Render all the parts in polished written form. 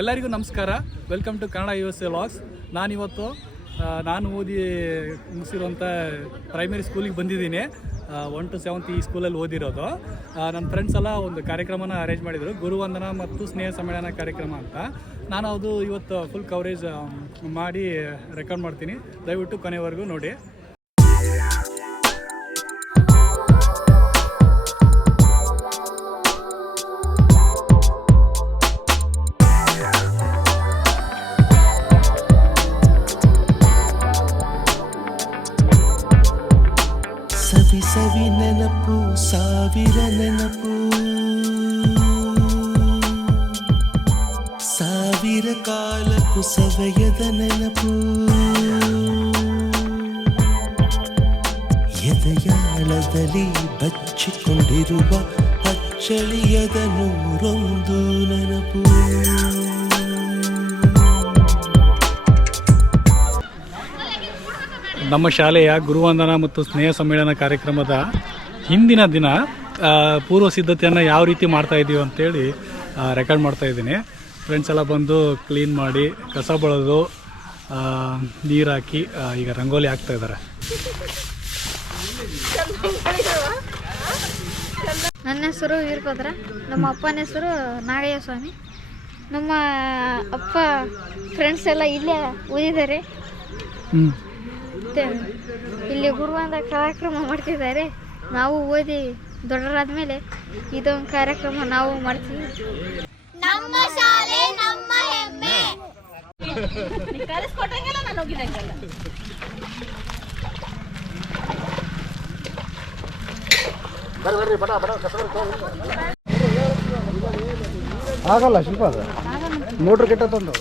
ಎಲ್ಲರಿಗೂ ನಮಸ್ಕಾರ. Welcome to Kannada USA vlogs. ನಾನಿವತ್ತು ನಾನು ಓದಿ ಮುಗಿಸಿರುವಂಥ ಪ್ರೈಮರಿ ಸ್ಕೂಲಿಗೆ ಬಂದಿದ್ದೀನಿ. 1 to 7th ಈ ಸ್ಕೂಲಲ್ಲಿ ಓದಿರೋದು. ನನ್ನ ಫ್ರೆಂಡ್ಸ್ ಎಲ್ಲ ಒಂದು ಕಾರ್ಯಕ್ರಮನ ಅರೇಂಜ್ ಮಾಡಿದರು, ಗುರುವಂದನ ಮತ್ತು ಸ್ನೇಹ ಸಮ್ಮೇಳನ ಕಾರ್ಯಕ್ರಮ ಅಂತ. ನಾನು ಅದು ಇವತ್ತು ಫುಲ್ ಕವರೇಜ್ ಮಾಡಿ ರೆಕಾರ್ಡ್ ಮಾಡ್ತೀನಿ. ದಯವಿಟ್ಟು ಕೊನೆವರೆಗೂ ನೋಡಿ. ಸವಿ ಸವಿ ನೆನಪು, ಸಾವಿರ ನೆನಪು, ಸಾವಿರ ಕಾಲಕ್ಕೂ ಸವೆಯದ ನೆನಪು, ಎದೆಯಾಳದಲ್ಲಿ ಬಚ್ಚಿಕೊಂಡಿರುವ ಅಚ್ಚಳಿಯದ ನೂರೊಂದು ನೆನಪು. ನಮ್ಮ ಶಾಲೆಯ ಗುರುವಂದನ ಮತ್ತು ಸ್ನೇಹ ಸಮ್ಮೇಳನ ಕಾರ್ಯಕ್ರಮದ ಹಿಂದಿನ ದಿನ ಪೂರ್ವ ಸಿದ್ಧತೆಯನ್ನು ಯಾವ ರೀತಿ ಮಾಡ್ತಾ ಇದ್ದೀವಿ ಅಂತೇಳಿ ರೆಕಾರ್ಡ್ ಮಾಡ್ತಾ ಇದ್ದೀನಿ. ಫ್ರೆಂಡ್ಸ್ ಎಲ್ಲ ಬಂದು ಕ್ಲೀನ್ ಮಾಡಿ ಕಸ ಬಳದು ನೀರು ಹಾಕಿ ಈಗ ರಂಗೋಲಿ ಹಾಕ್ತಾ ಇದ್ದಾರೆ. ನನ್ನ ಹೆಸರು ವೀರಭದ್ರ, ನಮ್ಮ ಅಪ್ಪನ ಹೆಸರು ನಾಗಯ್ಯ ಸ್ವಾಮಿ. ನಮ್ಮ ಅಪ್ಪ ಫ್ರೆಂಡ್ಸ್ ಎಲ್ಲ ಇಲ್ಲೇ ಓದಿದ್ದಾರೆ. ಇಲ್ಲಿ ಗುರುವಂದ ಕಾರ್ಯಕ್ರಮ ಮಾಡ್ತಿದ್ದಾರೆ. ನಾವು ಓದಿ ದೊಡ್ಡರಾದ್ಮೇಲೆ ಇದೊಂದು ಕಾರ್ಯಕ್ರಮ ನಾವು ಮಾಡ್ತೀವಿ. ನಮ್ಮ ಶಾಲೆ ನಮ್ಮ ಹೆಮ್ಮೆ. ಆಗಲ್ಲ ಶಿಲ್ಪ, ಅದು ಮೋಟ್ರ್ ಕೆಟ್ಟತ್ತೊಂದು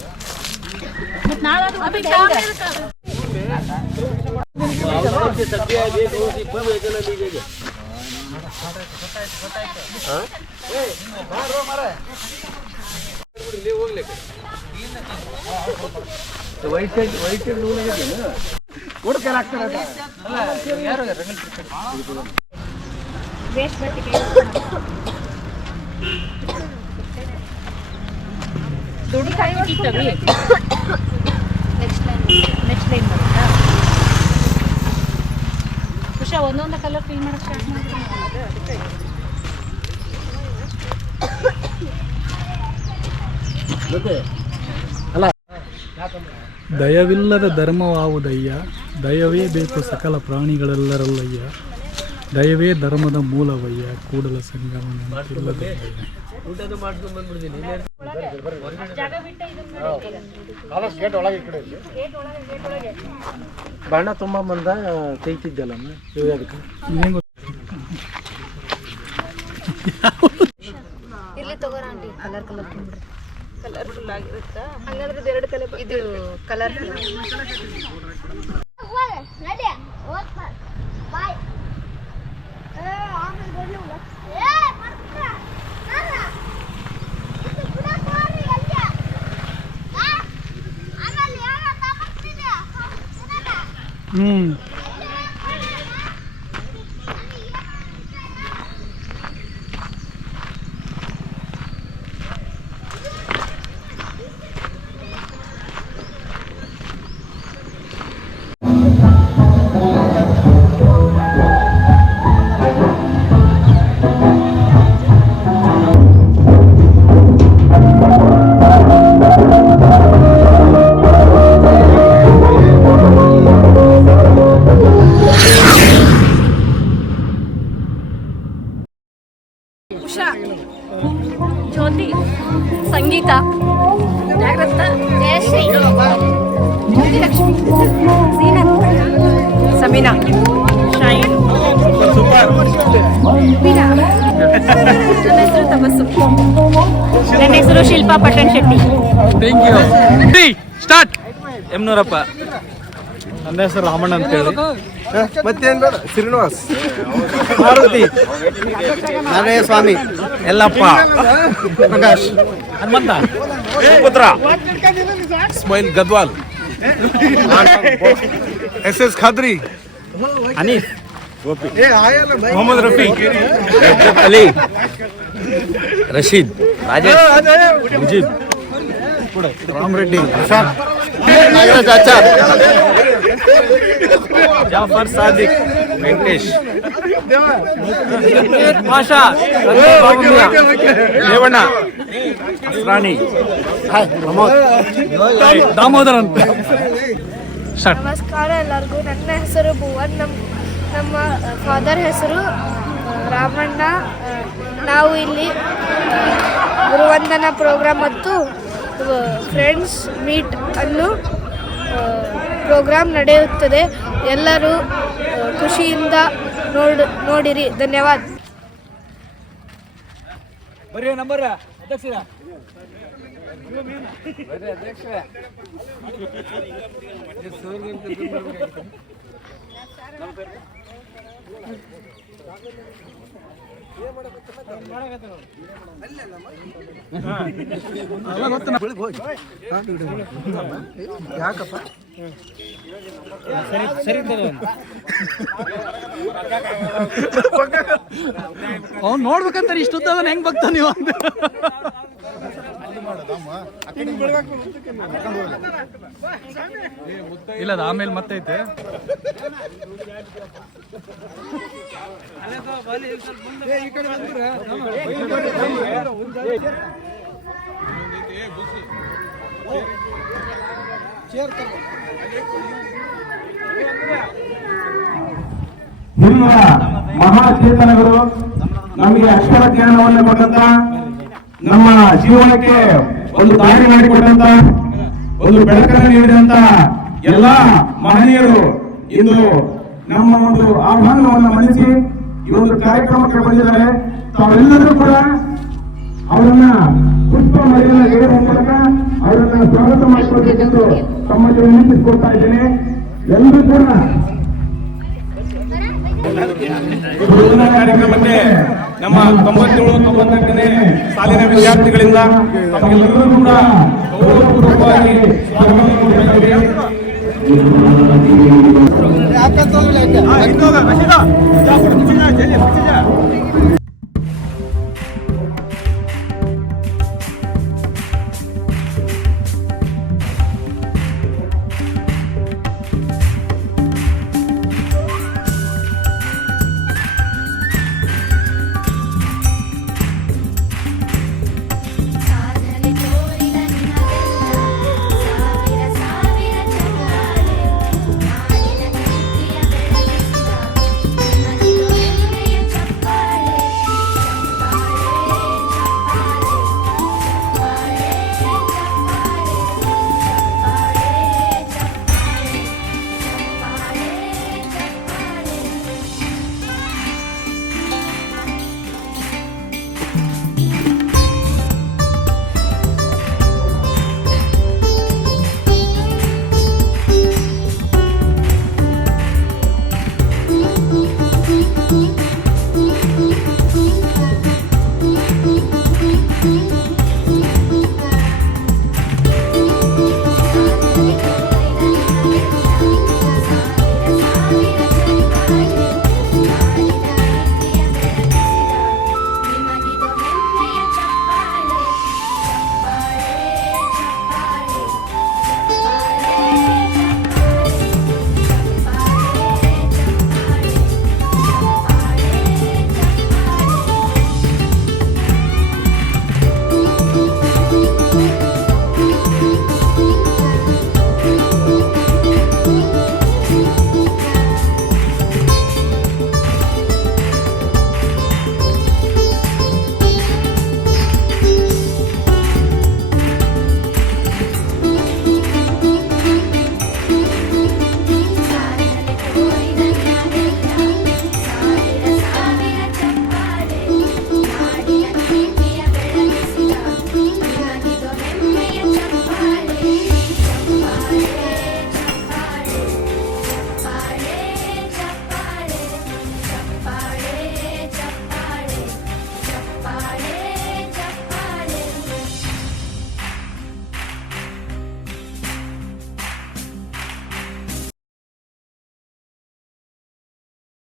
ನೆಕ್ಸ್ಟ್ ಲೈನ್ ಬರುತ್ತಾ? ಖುಷಿ ಒಂದೊಂದು ಕಲರ್ ಫಿಲ್ ಮಾಡಕ್ಕೆ ಸ್ಟಾರ್ಟ್ ಮಾಡ್ತೀನಿ. ದಯವಿಲ್ಲದ ಧರ್ಮವಾವುದಯ್ಯ, ದಯವೇ ಬೇಕು ಸಕಲ ಪ್ರಾಣಿಗಳೆಲ್ಲರಲ್ಲಯ್ಯ, ದಯವೇ ಧರ್ಮದ ಮೂಲವಯ್ಯ, ಕೂಡಲ ಸಂಗಮನಂತಿಲ್ಲದಯ್ಯ. ಬಣ್ಣ ತುಂಬ ಬಂದ ತೆಗಿತಿದ್ದಲ್ಲ ಅದಕ್ಕೆ ಇಲ್ಲಿ ತಗೋರ ಆಂಟಿ, ಕಲರ್ ಕಲರ್ಫುಲ್ ಆಗಿರುತ್ತಾ? ಹಂಗಂದ್ರೆ ಎರಡು ಕಲರ್, ಇದು ಕಲರ್ಫುಲ್. ಉಷಾ, ಜ್ಯೋತಿ, ಸಂಗೀತ, ಜಾಗ್ರತ, ಜಯಶ್ರೀ, ಜ್ಯೋತಿಲಕ್ಷ್ಮಿ, ಸೀನತ್, ಸಮೀನಾ, ಶೈನ್, ಮೀರಾ. ನನ್ನ ಹೆಸರು ತಪಸ್ಸು. ನನ್ನ ಹೆಸರು Shilpa Pattan Shetty. Thank you. Start. ಎಮ್ನೂರಪ್ಪ. ನನ್ನ ಹೆಸರು ರಾಮಣ್ಣ ಅಂತೇಳಿ. ಮತ್ತೇನು ಬೇಡ? ಶ್ರೀನಿವಾಸ್, ಮಾರುತಿ, ನಾರಾಯಣ ಸ್ವಾಮಿ, ಎಲ್ಲಪ್ಪ, ಪ್ರಕಾಶ್, ಹನುಮಂತ, ಪುತ್ರ, ಇಸ್ಮಾಯಿಲ್ ಗದ್ವಾಲ್, SS ಖಾದ್ರಿ, ಅನೀಫ್, ಮೊಹಮ್ಮದ್ ರಫಿ, ಅಲಿ, ರಶೀದ್, ರಾಜೇಶ್, ಮುಜೀಬ್, ರಾಮರೆಡ್ಡಿ ಜಾಫರ್ ಸಾದಿಕ್ ವೆಂಕಟೇಶ್ ರೇವಣ್ಣ ರಾಣಿ ದಾಮೋದರ್ ಅಂತ. ನಮಸ್ಕಾರ ಎಲ್ಲರಿಗೂ. ನನ್ನ ಹೆಸರು ಭುವನ್. ನಮ್ಮ ಫಾದರ್ ಹೆಸರು ರಾಮಣ್ಣ. ನಾವು ಇಲ್ಲಿ ಗುರುವಂದನಾ ಪ್ರೋಗ್ರಾಮ್ ಮತ್ತು ಫ್ರೆಂಡ್ಸ್ ಮೀಟ್ ಅನ್ನು ಪ್ರೋಗ್ರಾಮ್ ನಡೆಯುತ್ತದೆ. ಎಲ್ಲರೂ ಖುಷಿಯಿಂದ ನೋಡಿರಿ. ಧನ್ಯವಾದ. ಯಾಕಪ್ಪ ಅವ್ನು ನೋಡ್ಬೇಕಂತಾರೆ ಇಷ್ಟು ಉದ್ದವನ್ನ ಹೆಂಗ್ ಬಗ್ತಾವ ನೀವು ಅಂತ. ಇಲ್ಲ ಅದು ಆಮೇಲೆ ಮತ್ತೆ ಐತೆ. ಹಿರಿಯ ಮಹಾಚೇತನಗಳು ನಮಗೆ ಅಕ್ಷರ ಜ್ಞಾನವನ್ನು ಕೊಟ್ಟಂತ, ನಮ್ಮ ಜೀವನಕ್ಕೆ ಒಂದು ದಾರಿ ಮಾಡಿಕೊಟ್ಟಂತ, ಒಂದು ಬೆಳಕನ್ನು ನೀಡಿದಂತ ಎಲ್ಲ ಮಹನೀಯರು ಇಂದು ನಮ್ಮ ಒಂದು ಆಹ್ವಾನವನ್ನು ಮನ್ನಿಸಿ ಈ ಒಂದು ಕಾರ್ಯಕ್ರಮಕ್ಕೆ ಬಂದಿದ್ದಾರೆ. ತಾವೆಲ್ಲರೂ ಕೂಡ ಅವರನ್ನ ಪುಷ್ಪ ಮರ್ಯಾದೆ ನೀಡುವ ಮೂಲಕ ಅವರನ್ನ ಸ್ವಾಗತ ಮಾಡಿಕೊಳ್ಬೇಕೆಂದು ತಮ್ಮಲ್ಲಿ ವಿನಂತಿಸಿಕೊಳ್ತಾ ಇದ್ದೇನೆ. ಎಲ್ಲರೂ ಕೂಡ ಕಾರ್ಯಕ್ರಮಕ್ಕೆ ನಮ್ಮ 97-98ನೇ ಸಾಲಿನ ವಿದ್ಯಾರ್ಥಿಗಳಿಂದ ತಮಗೆಲ್ಲರೂ ಕೂಡ ಗೌರವಪೂರ್ವಕವಾಗಿ ಸ್ವಾಗತ ಕೋರುತ್ತೇವೆ.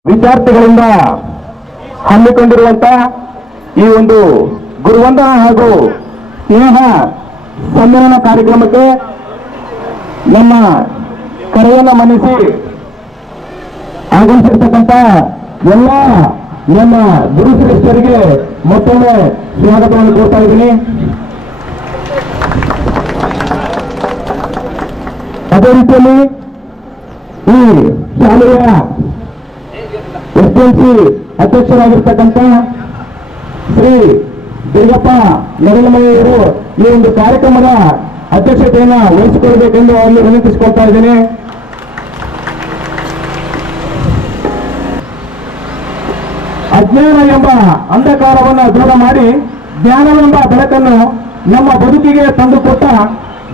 ವಿದ್ಯಾರ್ಥಿಗಳಿಂದ ಹಮ್ಮಿಕೊಂಡಿರುವಂತ ಈ ಒಂದು ಗುರುವಂದನಾ ಹಾಗೂ ಸ್ನೇಹ ಸಮ್ಮೇಳನ ಕಾರ್ಯಕ್ರಮಕ್ಕೆ ನಮ್ಮ ಕರೆಯನ್ನು ಮನ್ನಿಸಿ ಆಗಮಿಸಿರ್ತಕ್ಕಂಥ ಎಲ್ಲ ನಮ್ಮ ಗುರುಶ್ರೇಷ್ಠರಿಗೆ ಮತ್ತೊಮ್ಮೆ ಸ್ವಾಗತವನ್ನು ಕೋರ್ತಾ ಇದ್ದೀನಿ. ಅದೇ ರೀತಿಯಲ್ಲಿ ಈ ಶಾಲೆಯ ಎಸ್ಎಲ್ಸಿ ಅಧ್ಯಕ್ಷರಾಗಿರ್ತಕ್ಕಂಥ ಶ್ರೀ ದುರ್ಗಪ್ಪ ನರಳಮಯ್ಯವರು ಈ ಒಂದು ಕಾರ್ಯಕ್ರಮದ ಅಧ್ಯಕ್ಷತೆಯನ್ನು ವಹಿಸಿಕೊಳ್ಳಬೇಕೆಂದು ಅವರಲ್ಲಿ ವಿನಂತಿಸಿಕೊಳ್ತಾ ಇದ್ದೇನೆ. ಅಜ್ಞಾನ ಎಂಬ ಅಂಧಕಾರವನ್ನು ದೂರ ಮಾಡಿ ಜ್ಞಾನವೆಂಬ ಬೆಳಕನ್ನು ನಮ್ಮ ಬದುಕಿಗೆ ತಂದುಕೊಟ್ಟ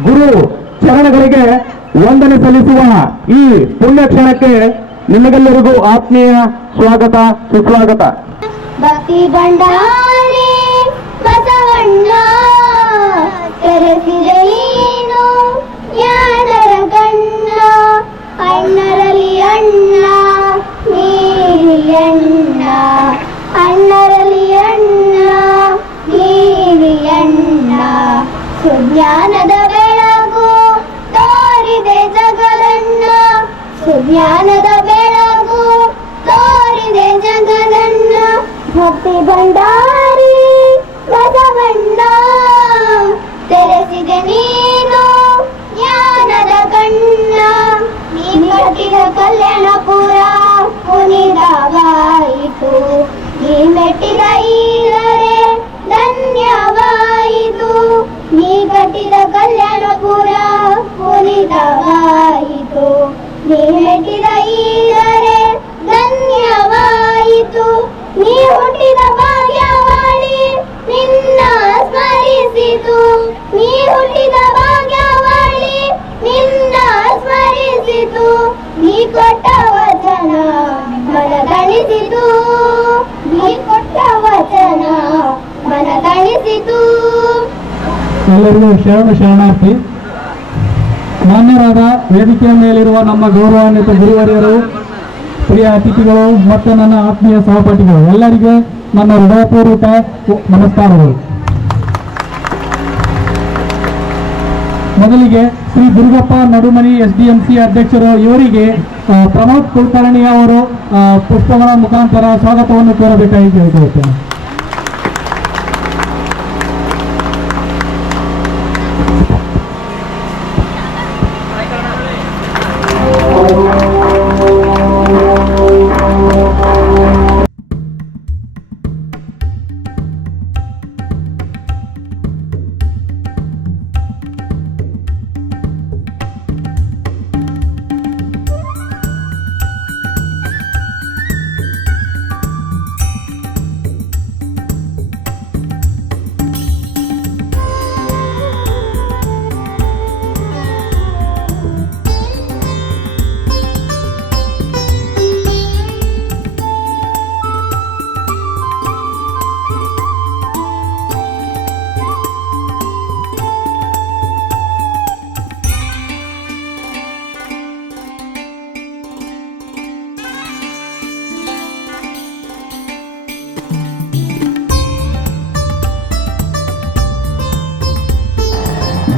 ಗುರು ಚರಣಗಳಿಗೆ ವಂದನೆ ಸಲ್ಲಿಸುವ ಈ ಪುಣ್ಯ ಕ್ಷಣಕ್ಕೆ ನಿಮಗೆಲ್ಲರಿಗೂ ಆತ್ಮೀಯ ಸ್ವಾಗತ, ಸುಸ್ವಾಗತ. ಭಕ್ತಿ ಭಂಡಾರಿ ಬಸವಣ್ಣ ತೆರೆಸಿದೆ ನೀನು ಯಾದರ ಕಣ್ಣ, ಅಣ್ಣರಲ್ಲಿ ಅಣ್ಣ ನೀರಿ ಅಣ್ಣ, ಅಣ್ಣರಲ್ಲಿ ಅಣ್ಣ ನೀರಿ ಅಣ್ಣ. ಸುಜ್ಞಾನದ ಬೆಳಗು ತೋರಿದೆ ಜಗದಣ್ಣ, ಸುಜ್ಞಾನದ ಬೆಳಗು ತೋರಿದೆ ಜಗದಣ್ಣ. ಭಕ್ತಿ ಭಂಡಾರಿ ಬಸವಣ್ಣ ತೆರೆಸಿದೆ ನೀನು ಜ್ಞಾನದ ಕಣ್ಣ, ನೀ ಕಟ್ಟಿದ ಕಲ್ಯಾಣಪುರ ಪುನೀತವಾಯಿತು, ನೀ ಮೆಟ್ಟಿದ ಈದರೆ ಧನ್ಯವಾಯಿತು, ನೀ ಕಟ್ಟಿದ ಕಲ್ಯಾಣಪುರ ಪುನೀತವಾಯಿತು, ನೀ ಮೆಟ್ಟಿದ ಈದರೆ ಧನ್ಯವಾಯಿತು. ನೀ ಹುಟ್ಟಿದ ಭಾಗ್ಯವಾಣಿ ನಿನ್ನ ಸ್ಮರಿಸಿತು, ನೀ ಹುಟ್ಟಿದ ಭಾಗ್ಯವಾಣಿ ನಿನ್ನ ಸ್ಮರಿಸಿತು, ನೀ ಕೊಟ್ಟ ವಚನ ಮನ ತಣಿಸಿತು, ನೀ ಕೊಟ್ಟ ವಚನ ಮನ ತಣಿಸಿತು. ಎಲ್ಲರಿಗೂ ಶರಣಾರ್ಥಿ. ಮಾನ್ಯರಾದ ವೇದಿಕೆಯ ಮೇಲಿರುವ ನಮ್ಮ ಗೌರವಾನ್ವಿತ ಗುರುವರಿಯರು, ಪ್ರಿಯ ಅತಿಥಿಗಳು ಮತ್ತು ನನ್ನ ಆತ್ಮೀಯ ಸಹಪಾಠಿಗಳು ಎಲ್ಲರಿಗೂ ನನ್ನ ಹೃದಯಪೂರ್ವಕ ನಮಸ್ಕಾರಗಳು. ಮೊದಲಿಗೆ ಶ್ರೀ ದುರ್ಗಪ್ಪ ನಡುಮನಿ SDMC ಅಧ್ಯಕ್ಷರು ಇವರಿಗೆ ಪ್ರಮೋದ್ ಕುಲಕರ್ಣಿ ಅವರು ಪುಷ್ಪಗಳ ಮುಖಾಂತರ ಸ್ವಾಗತವನ್ನು ಕೋರಬೇಕಾಗಿ ಕೇಳಿಕೊಳ್ಳುತ್ತೇನೆ.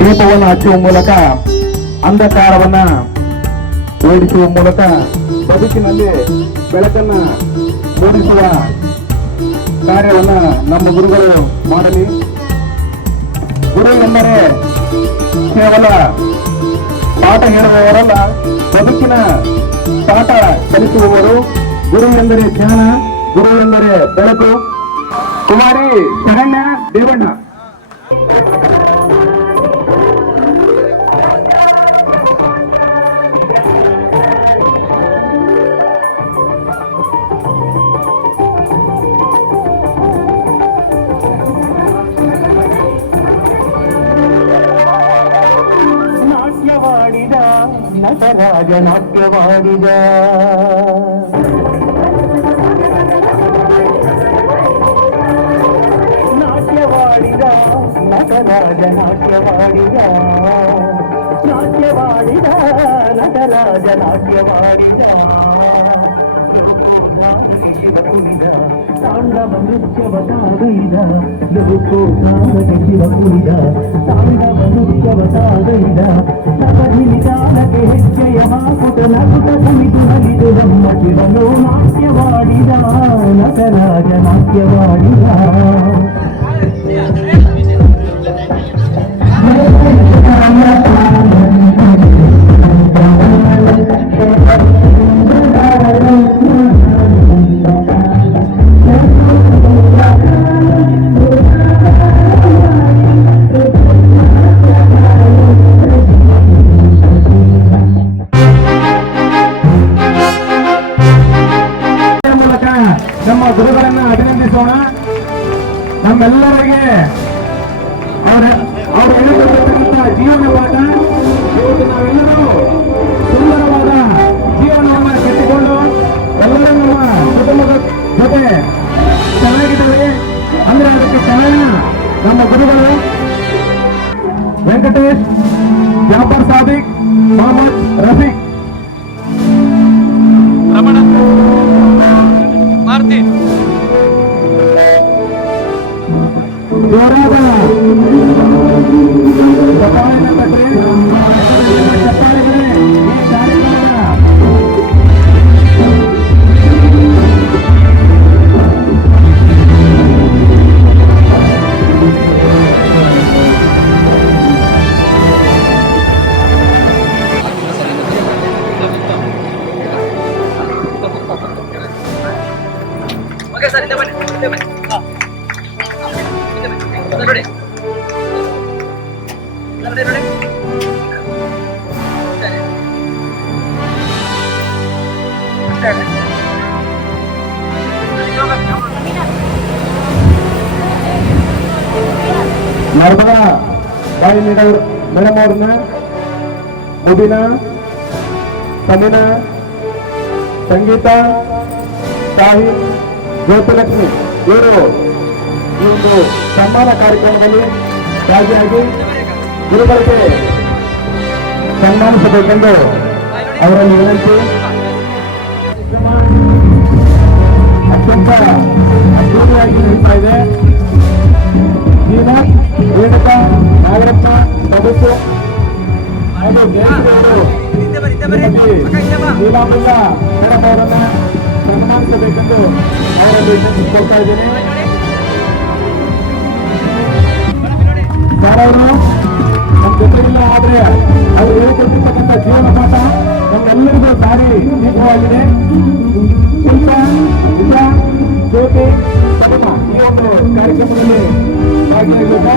ದೀಪವನ್ನು ಹಚ್ಚುವ ಮೂಲಕ ಅಂಧಕಾರವನ್ನ ಓಡಿಸುವ ಮೂಲಕ ಬದುಕಿನಲ್ಲಿ ಬೆಳಕನ್ನ ಮೂಡಿಸುವ ಕಾರ್ಯವನ್ನ ನಮ್ಮ ಗುರುಗಳು ಮಾಡಲಿ. ಗುರು ಎಂದರೆ ಕೇವಲ ಪಾಠ ಹೇಳುವವರಲ್ಲ, ಬದುಕಿನ ಪಾಠ ಕಲಿಸುವವರು. ಗುರು ಎಂದರೆ ಜ್ಞಾನ, ಗುರು ಎಂದರೆ ಬೆಳಕು. ಕುಮಾರಿ ಶರಣ್ಯ ದೇವಣ್ಣ. ನಾಟ್ಯವಾಡಿದ ನಟರಾಜ ನಾಟ್ಯವಾಡಿದ, ನಾಟ್ಯವಾಡಿದ ನಟರಾಜ ನಾಟ್ಯವಾಡಿದ, ನಾಟ್ಯವಾಡಿದ ನಟರಾಜ ನಾಟ್ಯವಾಡಿದ. ಕುಣಿದ ತಾಂಡವ ನೃತ್ಯವ ತಾಗೈದ ಲೋಕೋತ್ಸಾಹಕ್ಕೆ ಶಿವ ಕುಣಿದ ತಾಂಡವ ನೃತ್ಯವ ತಾಗೈದ ನವಧಿನಿ ತಾಳಕ್ಕೆ ಹೆಜ್ಜೆಯ ಹಾಕುತ್ತ ನಗುತ್ತ ಕುಣಿದು ನಲಿದು ನಮ್ಮ ಶಿವನೋ ನಾಟ್ಯವಾಡಿದ ನಟರಾಜ ನಾಟ್ಯವಾಡಿದ ನಮ್ಮ ಗುರುಗಳನ್ನ ಅಭಿನಂದಿಸೋಣ. ನಮ್ಮೆಲ್ಲರಿಗೆ ಅವರು ಹೇಳಿರ್ತಕ್ಕಂಥ ಜೀವನ ಪಾಠ ಇವತ್ತು ನಾವೆಲ್ಲರೂ ಸುಂದರವಾದ ಜೀವನವನ್ನು ಕಟ್ಟಿಕೊಂಡು ಎಲ್ಲರೂ ನಮ್ಮ ಕುಟುಂಬದ ಜೊತೆ ಚೆನ್ನಾಗಿದ್ದೇವೆ ಅಂದ್ರೆ ಅದಕ್ಕೆ ಕಾರಣ ನಮ್ಮ ಗುರುಗಳು ವೆಂಕಟೇಶ್, ಜಾಫರ್ ಸಾದಿಕ್, ಮೊಹಮ್ಮದ್ ರಫೀಕ್. ರಮಣ ಮಾರುತಿ ಜೋರಾದ ಚಪ್ಪಾಳೆನ ತಟ್ಟಿ. ಚಪ್ಪಾಳೆಗಳೇ ಈ ಕಾರ್ಯಕ್ರಮದ ನರ್ಮದಾ ಬಾಯಿ ಮೇಡಮ್ ಅವ್ರನ್ನ ಮುಬಿನಾ, ಸಮೀನಾ, ಸಂಗೀತ, ಸಾಹಿಬ್, ಜ್ಯೋತಿಲಕ್ಷ್ಮಿ ಇವರು ಈ ಒಂದು ಸನ್ಮಾನ ಕಾರ್ಯಕ್ರಮದಲ್ಲಿ ಭಾಗಿಯಾಗಿ ಗುರುಗಳಿಗೆ ಸನ್ಮಾನಿಸಬೇಕೆಂದು ಅವರಲ್ಲಿ ವಿನಂತಿ. ಅತ್ಯಂತ ಅದ್ಭುತವಾಗಿ ನಡೀತಾ ಇದೆ. ಶ್ರೀನಾಥ್, ರೇಣುಕಾ, ನಾಗರತ್ನ, ಪ್ರಭುತ್ವ ಹಾಗೂ ಜಯಶ್ರೀಯವರು ನೀಲಾಂಬಿಕಾ ಮೇಡಮ್ ಅವರನ್ನ ಸನ್ಮಾನಿಸಬೇಕೆಂದು ಅವರಲ್ಲಿ ವಿನಂತಿಸಿಕೊಳ್ತಾ ಇದ್ದೀನಿ. ಸರ್ ಅವರು ನಮ್ಮ ಜೊತೆಗಿಲ್ಲ, ಆದ್ರೆ ಅವರು ಹೇಳಿಕೊಟ್ಟಿರ್ತಕ್ಕಂಥ ಜೀವನ ಪಾಠ ನಮ್ಮೆಲ್ಲರಿಗೂ ದಾರಿ ದೀಪವಾಗಿದೆ. ಶಿಲ್ಪ, ವಿಜಯ, ಜ್ಯೋತಿ, ಸಮ ಈ ಒಂದು ಕಾರ್ಯಕ್ರಮದಲ್ಲಿ ಭಾಗಿಯಾಗಬೇಕು.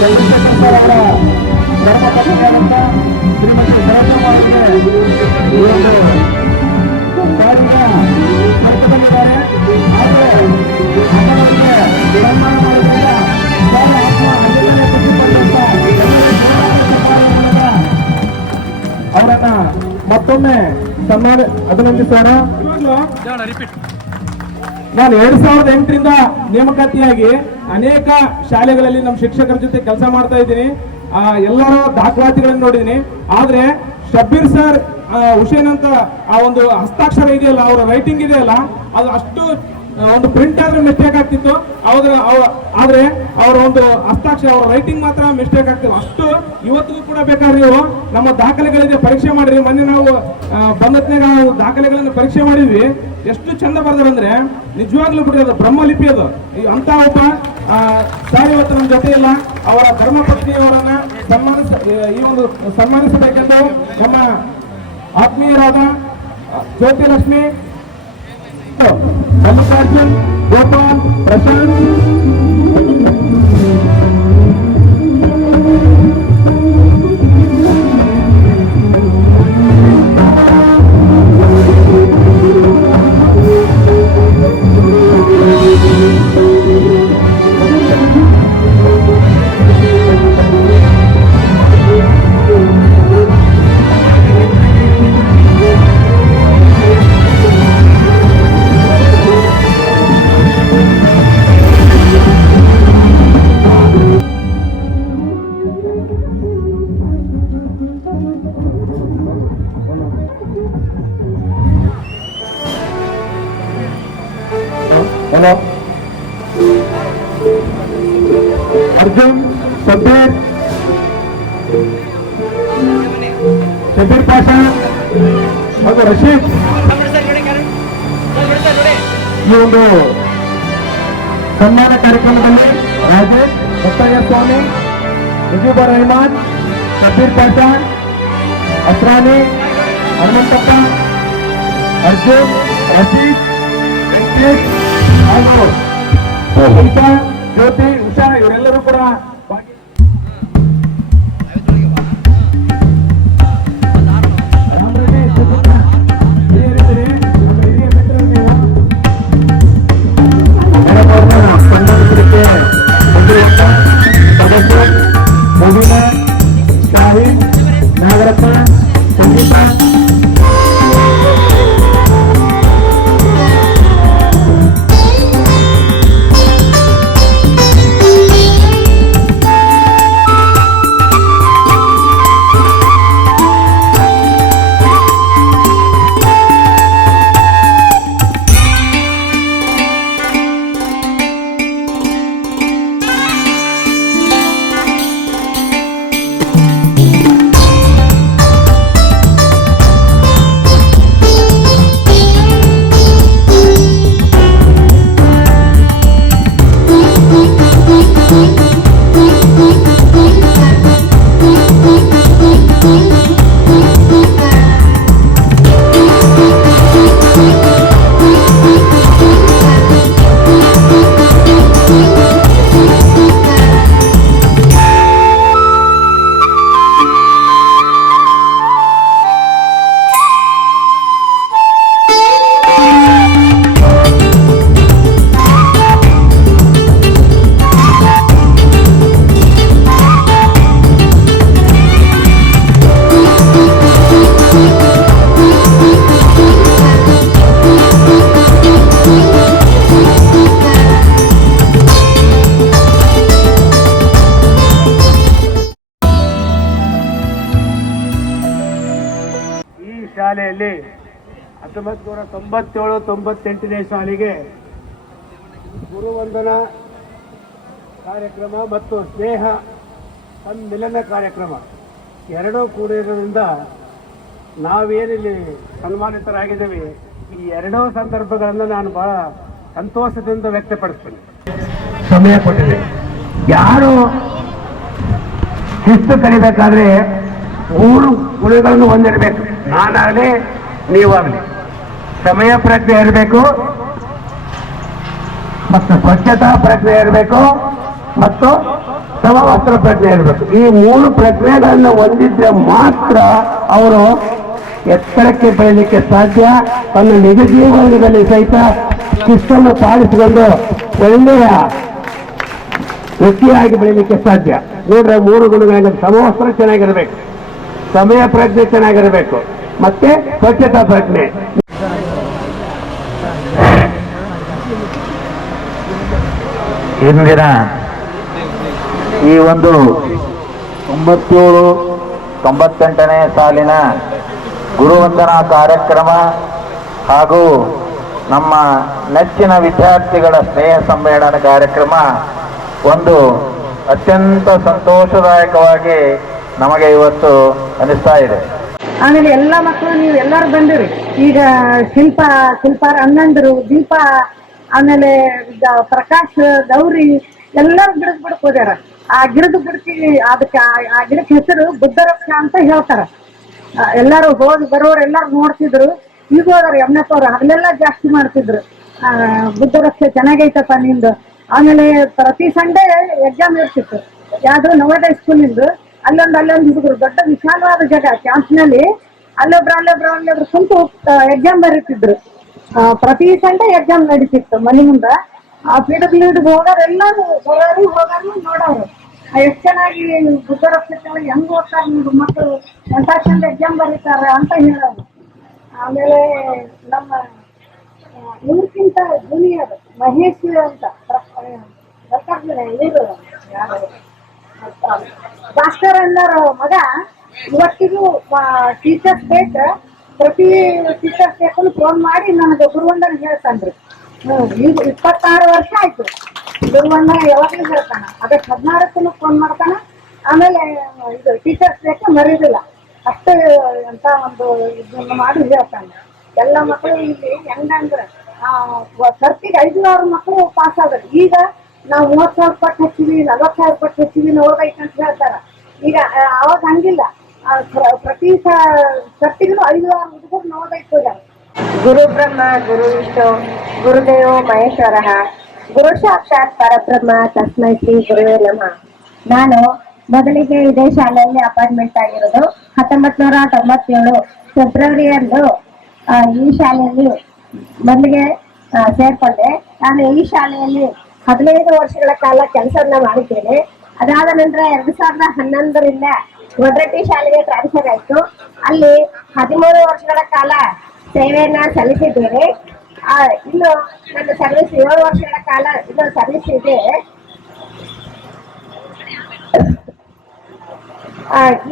ಚಂದ್ರಶೇಖರ್ ಅವರ ಧರ್ಮಪತ್ನಿಯಾದಂಥ ಶ್ರೀಮತಿ ಸರಸ್ವಮ್ಮ ಅವರಿಗೆ ಈ ಒಂದು ಕಾರ್ಯ ಮಟ್ಟದಲ್ಲಿದ್ದಾರೆ. ಆದರೆ ಅಣ್ಣನಿಗೆ ಸನ್ಮಾನ ಮಾಡೋದ್ರಿಂದ ಅವರ ಆತ್ಮ ಅದೆಲ್ಲೇ ಖುಷಿಪಟ್ಟಂತ ಅವರನ್ನ ಮತ್ತೊಮ್ಮೆ ಸನ್ಮಾನ ಅಭಿನಂದಿಸೋಣ. ನಾನು 2008ರಿಂದ ನೇಮಕಾತಿಯಾಗಿ ಅನೇಕ ಶಾಲೆಗಳಲ್ಲಿ ನಮ್ಮ ಶಿಕ್ಷಕರ ಜೊತೆ ಕೆಲಸ ಮಾಡ್ತಾ ಇದ್ದೀನಿ. ಎಲ್ಲರ ದಾಖಲಾತಿಗಳನ್ನು ನೋಡಿದ್ದೀನಿ. ಆದ್ರೆ ಶಬ್ಬೀರ್ ಸರ್ ಹುಸೇನ್ ಅಂತ ಆ ಒಂದು ಹಸ್ತಾಕ್ಷರ ಇದೆಯಲ್ಲ, ಅವರ ರೈಟಿಂಗ್ ಇದೆಯಲ್ಲ, ಅದು ಅಷ್ಟು ಒಂದು ಪ್ರಿಂಟ್ ಆದ್ರೆ ಮಿಸ್ಟೇಕ್ ಆಗ್ತಿತ್ತು. ಆದ್ರೆ ಅವರ ಒಂದು ಹಸ್ತಾಕ್ಷರ, ಅವರ ರೈಟಿಂಗ್ ಮಾತ್ರ ಮಿಸ್ಟೇಕ್ ಆಗ್ತಿತ್ತು. ಅಷ್ಟು ಇವತ್ತಿಗೂ ಕೂಡ ಬೇಕಾದ್ರೆ ನೀವು ನಮ್ಮ ದಾಖಲೆಗಳಿದೆ ಪರೀಕ್ಷೆ ಮಾಡಿರಿ. ಮೊನ್ನೆ ನಾವು ಬಂದತ್ನಾಗ ದಾಖಲೆಗಳನ್ನು ಪರೀಕ್ಷೆ ಮಾಡಿದ್ವಿ. ಎಷ್ಟು ಚಂದ ಬರ್ದಾರಂದ್ರೆ ನಿಜವಾಗ್ಲೂ ಬಿಡ್ರಿ, ಅದು ಬ್ರಹ್ಮಲಿಪಿ. ಅದು ಅಂತ ಒಬ್ಬ ಸಾರಿ ಇವತ್ತು ನಮ್ಮ ಜೊತೆ ಇಲ್ಲ. ಅವರ ಧರ್ಮಪತ್ನಿಯವರನ್ನ ಸನ್ಮಾನಿಸಬೇಕೆಂದು ನಮ್ಮ ಆತ್ಮೀಯರಾದ ಜ್ಯೋತಿಲಕ್ಷ್ಮಿ, ಮಲ್ಲಿಕಾರ್ಜುನ್, ಗೋಪಾಲ್, ಪ್ರಶಾಂತ್, ಹಲೋ ಅರ್ಜುನ್ ಶಬ್ಬೀರ್ ಪಾಷಾ ಹಾಗೂ ರಶೀದ್ ಈ ಒಂದು ಸನ್ಮಾನ ಕಾರ್ಯಕ್ರಮದಲ್ಲಿ ರಾಜೇಶ್ ಮುತ್ತಯ್ಯ ಸ್ವಾಮಿ, ಮುಜೀಬುರ್ ರೆಹಮಾನ್, ಶಬ್ಬೀರ್ ಪಾಷಾ, ಅಸ್ರಾನಿ, ಹನುಮಂತಪ್ಪ, ಅರ್ಜುನ್, ರಶೀದ್, ವೆಂಕಟೇಶ್ ಹಾಗೂ ಉಷಾ, ಜ್ಯೋತಿ, ಉಷಾ ಇವರೆಲ್ಲರೂ ಕೂಡ ಮುಬೀನಾ, ಶಾಹಿದ್, ನಾಗರಪ್ಪ, ಸಂಗೀತ, ಶಾಲೆಯಲ್ಲಿ 1997-98ನೇ ಸಾಲಿಗೆ ಗುರುವಂದನಾ ಕಾರ್ಯಕ್ರಮ ಮತ್ತು ಸ್ನೇಹ ಸಮ್ಮಿಲನ ಕಾರ್ಯಕ್ರಮ ಎರಡೂ ಕೂಡಿರೋದ್ರಿಂದ ನಾವೇನಿಲ್ಲಿ ಸನ್ಮಾನಿತರಾಗಿದ್ದೇವೆ ಈ ಎರಡೂ ಸಂದರ್ಭಗಳನ್ನು ನಾನು ಬಹಳ ಸಂತೋಷದಿಂದ ವ್ಯಕ್ತಪಡಿಸ್ತೇನೆ. ಸಮಯ ಕೊಟ್ಟಿದೆ. ಯಾರು ಶಿಸ್ತು ಕಲಿಬೇಕಾದ್ರೆ 3 ಗುಣಗಳನ್ನು ಹೊಂದಿರಬೇಕು. ನಾನಾಗಲಿ ನೀವಾಗಲಿ ಸಮಯ ಪ್ರಜ್ಞೆ ಇರಬೇಕು, ಮತ್ತು ಸ್ವಚ್ಛತಾ ಪ್ರಜ್ಞೆ ಇರಬೇಕು, ಮತ್ತು ಸಮವಸ್ತ್ರ ಪ್ರಜ್ಞೆ ಇರಬೇಕು. ಈ 3 ಪ್ರಜ್ಞೆಗಳನ್ನು ಹೊಂದಿದ್ರೆ ಮಾತ್ರ ಅವರು ಎತ್ತರಕ್ಕೆ ಬೆಳೀಲಿಕ್ಕೆ ಸಾಧ್ಯ. ತನ್ನ ನಿಜ ಜೀವನದಲ್ಲಿ ಸಹಿತ ಶಿಸ್ತನ್ನು ಪಾಲಿಸಿಕೊಂಡು ಒಳ್ಳೆಯ ವ್ಯಕ್ತಿಯಾಗಿ ಬೆಳೀಲಿಕ್ಕೆ ಸಾಧ್ಯ. ನೋಡ್ರೆ 3 ಗುಣಗಳಿಂದ ಸಮವಸ್ತ್ರ ಚೆನ್ನಾಗಿರ್ಬೇಕು, ಸಮಯ ಪ್ರಜ್ಞೆ ಚೆನ್ನಾಗಿರಬೇಕು, ಮತ್ತೆ ಸ್ವಚ್ಛತಾ ಪ್ರಜ್ಞೆ. ಇಂದಿನ ಈ ಒಂದು 97-98ನೇ ಸಾಲಿನ ಗುರುವಂದನಾ ಕಾರ್ಯಕ್ರಮ ಹಾಗೂ ನಮ್ಮ ನೆಚ್ಚಿನ ವಿದ್ಯಾರ್ಥಿಗಳ ಸ್ನೇಹ ಸಮ್ಮೇಳನ ಕಾರ್ಯಕ್ರಮ ಒಂದು ಅತ್ಯಂತ ಸಂತೋಷದಾಯಕವಾಗಿ ನಮಗೆ ಇವತ್ತು ಅನಿಸ್ತಾ ಇದೆ. ಆಮೇಲೆ ಎಲ್ಲ ಮಕ್ಕಳು ನೀವು ಎಲ್ಲರೂ ಬಂದಿರಿ. ಈಗ ಶಿಲ್ಪ ಅಣ್ಣಂದರು, ದೀಪ, ಆಮೇಲೆ ಪ್ರಕಾಶ್, ಗೌರಿ ಎಲ್ಲರೂ ಗಿಡದ ಬಿಡಕ್ ಹೋಗ್ಯಾರ. ಆ ಗಿಡದ ಬಿಡಕ್ಕೆ ಅದಕ್ಕೆ ಆ ಗಿಡಕ್ಕೆ ಹೆಸರು ಬುದ್ಧರಕ್ಷ ಅಂತ ಹೇಳ್ತಾರ. ಎಲ್ಲರೂ ಹೋಗಿ ಬರೋರು ಎಲ್ಲರೂ ನೋಡ್ತಿದ್ರು. ಈಗ ಹೋದಾರ ಎಮ್ನಪ್ಪವ್ರು ಅಲ್ಲೆಲ್ಲ ಜಾಸ್ತಿ ಮಾಡ್ತಿದ್ರು. ಬುದ್ಧರಕ್ಷೆ ಚೆನ್ನಾಗೈತಪ್ಪ ನಿಂದು. ಆಮೇಲೆ ಪ್ರತಿ ಸಂಡೇ ಎಕ್ಸಾಮ್ ಇರ್ತಿತ್ತು. ಯಾವ್ದು ನವೋದಯ ಸ್ಕೂಲಿಂದು ಅಲ್ಲೊಂದು ಹುಡುಗರು ದೊಡ್ಡ ವಿಶಾಲವಾದ ಜಾಗ ಕ್ಯಾಂಪ್ನಲ್ಲಿ ಅಲ್ಲೊಬ್ರು ಕುಂತು ಎಕ್ಸಾಮ್ ಬರೀತಿದ್ರು. ಪ್ರತಿ ಸಂಡೇ ಎಕ್ಸಾಮ್ ನಡೀತಿತ್ತು ಮನೆ ಮುಂದೆ. ಆ PWD ಹೋಗೋರು ಎಲ್ಲರೂ ಬರೋರು ಹೋಗೋರು ನೋಡೋರು ಎಷ್ಟು ಚೆನ್ನಾಗಿ ಬುದ್ಧರಕ್ಷತೆ ಹೆಂಗ್ ಓದ್ತಾರೆ ನೀವು ಮಕ್ಕಳು, ಎಂತ ಚಂದ ಎಕ್ಸಾಮ್ ಬರೀತಾರ ಅಂತ ಹೇಳೋರು. ಆಮೇಲೆ ನಮ್ಮ ಇವ್ರಕ್ಕಿಂತ ಜೂನಿಯರ್ ಮಹೇಶ್ ಅಂತ ಇವರು ಭಾಸ್ಕರ್ ಅನ್ನೋರ ಮಗ ಇವತ್ತಿಗೂ ಟೀಚರ್ಸ್ ಡೇಟ್ ಪ್ರತಿ ಟೀಚರ್ಸ್ ಡೇಕನ್ನು ಫೋನ್ ಮಾಡಿ ನನಗೆ ಗುರುವಂದನ ಹೇಳ್ತಾನ್ರಿ. ಈಗ 26 ವರ್ಷ ಆಯ್ತು. ಗುರುವಣ್ಣ ಯಾವಾಗ್ಲೂ ಹೇಳ್ತಾನ, ಅದಕ್ಕೆ 16 ಫೋನ್ ಮಾಡ್ತಾನ. ಆಮೇಲೆ ಇದು ಟೀಚರ್ಸ್ ಡೇಕ್ಕೆ ಮರೆಯೋದಿಲ್ಲ, ಅಷ್ಟು ಅಂತ ಒಂದು ಇದನ್ನ ಮಾಡಿ ಹೇಳ್ತಾನೆ. ಎಲ್ಲ ಮಕ್ಕಳು ಇಲ್ಲಿ ಹೆಂಗಂದ್ರೆ ಸರ್ತಿಗೆ 500 ಮಕ್ಕಳು ಪಾಸ್ ಆದ್ರು. ಈಗ ನಾವು 30,000 ಪಟ್ಟು ಹಚ್ಚಿವಿ, 40,000 ಪಟ್ಟು ಹಚ್ಚಿವಿ, ನೋಡ್ಬೇಕು ಅಂತ ಹೇಳ್ತಾರ. ಈಗ ಅವಾಗ ಹಂಗಿಲ್ಲ, ಪ್ರತಿ ಸರ್ತಿಗೂ 5,000 ಹುಡುಗರು ನೋಡ್ಬೇಕು ಹೋಗ್ಯಾರ. ಗುರು ಬ್ರಹ್ಮ ಗುರು ವಿಷ್ಣು ಗುರುದೇವೋ ಮಹೇಶ್ವರ ಗುರು ಸಾಕ್ಷಾತ್ ಪರಬ್ರಹ್ಮ ತಸ್ಮೈ ಶ್ರೀ ಗುರುವೇ ನಮಃ. ನಾನು ಮೊದಲಿಗೆ ಇದೇ ಶಾಲೆಯಲ್ಲಿ ಅಪಾಯಿಂಟ್ಮೆಂಟ್ ಆಗಿರೋದು 1997 ಫೆಬ್ರವರಿಯಂದು ಈ ಶಾಲೆಯಲ್ಲಿ ಮೊದಲಿಗೆ ಸೇರ್ಕೊಂಡೆ. ನಾನು ಈ ಶಾಲೆಯಲ್ಲಿ 15 ವರ್ಷಗಳ ಕಾಲ ಕೆಲಸವನ್ನ ಮಾಡಿದ್ದೇನೆ. ಅದಾದ ನಂತರ 2011ರಿಂದ ವಡ್ರಟ್ಟಿ ಶಾಲೆಗೆ ಟ್ರಾನ್ಸ್ಫರ್ ಆಯ್ತು. ಅಲ್ಲಿ 13 ವರ್ಷಗಳ ಕಾಲ ಸೇವೆಯನ್ನ ಸಲ್ಲಿಸಿದ್ದೇನೆ. ಇನ್ನು ನನ್ನ ಸರ್ವಿಸ್ 7 ವರ್ಷಗಳ ಕಾಲ ಇದು ಸರ್ವಿಸ್ ಇದೆ.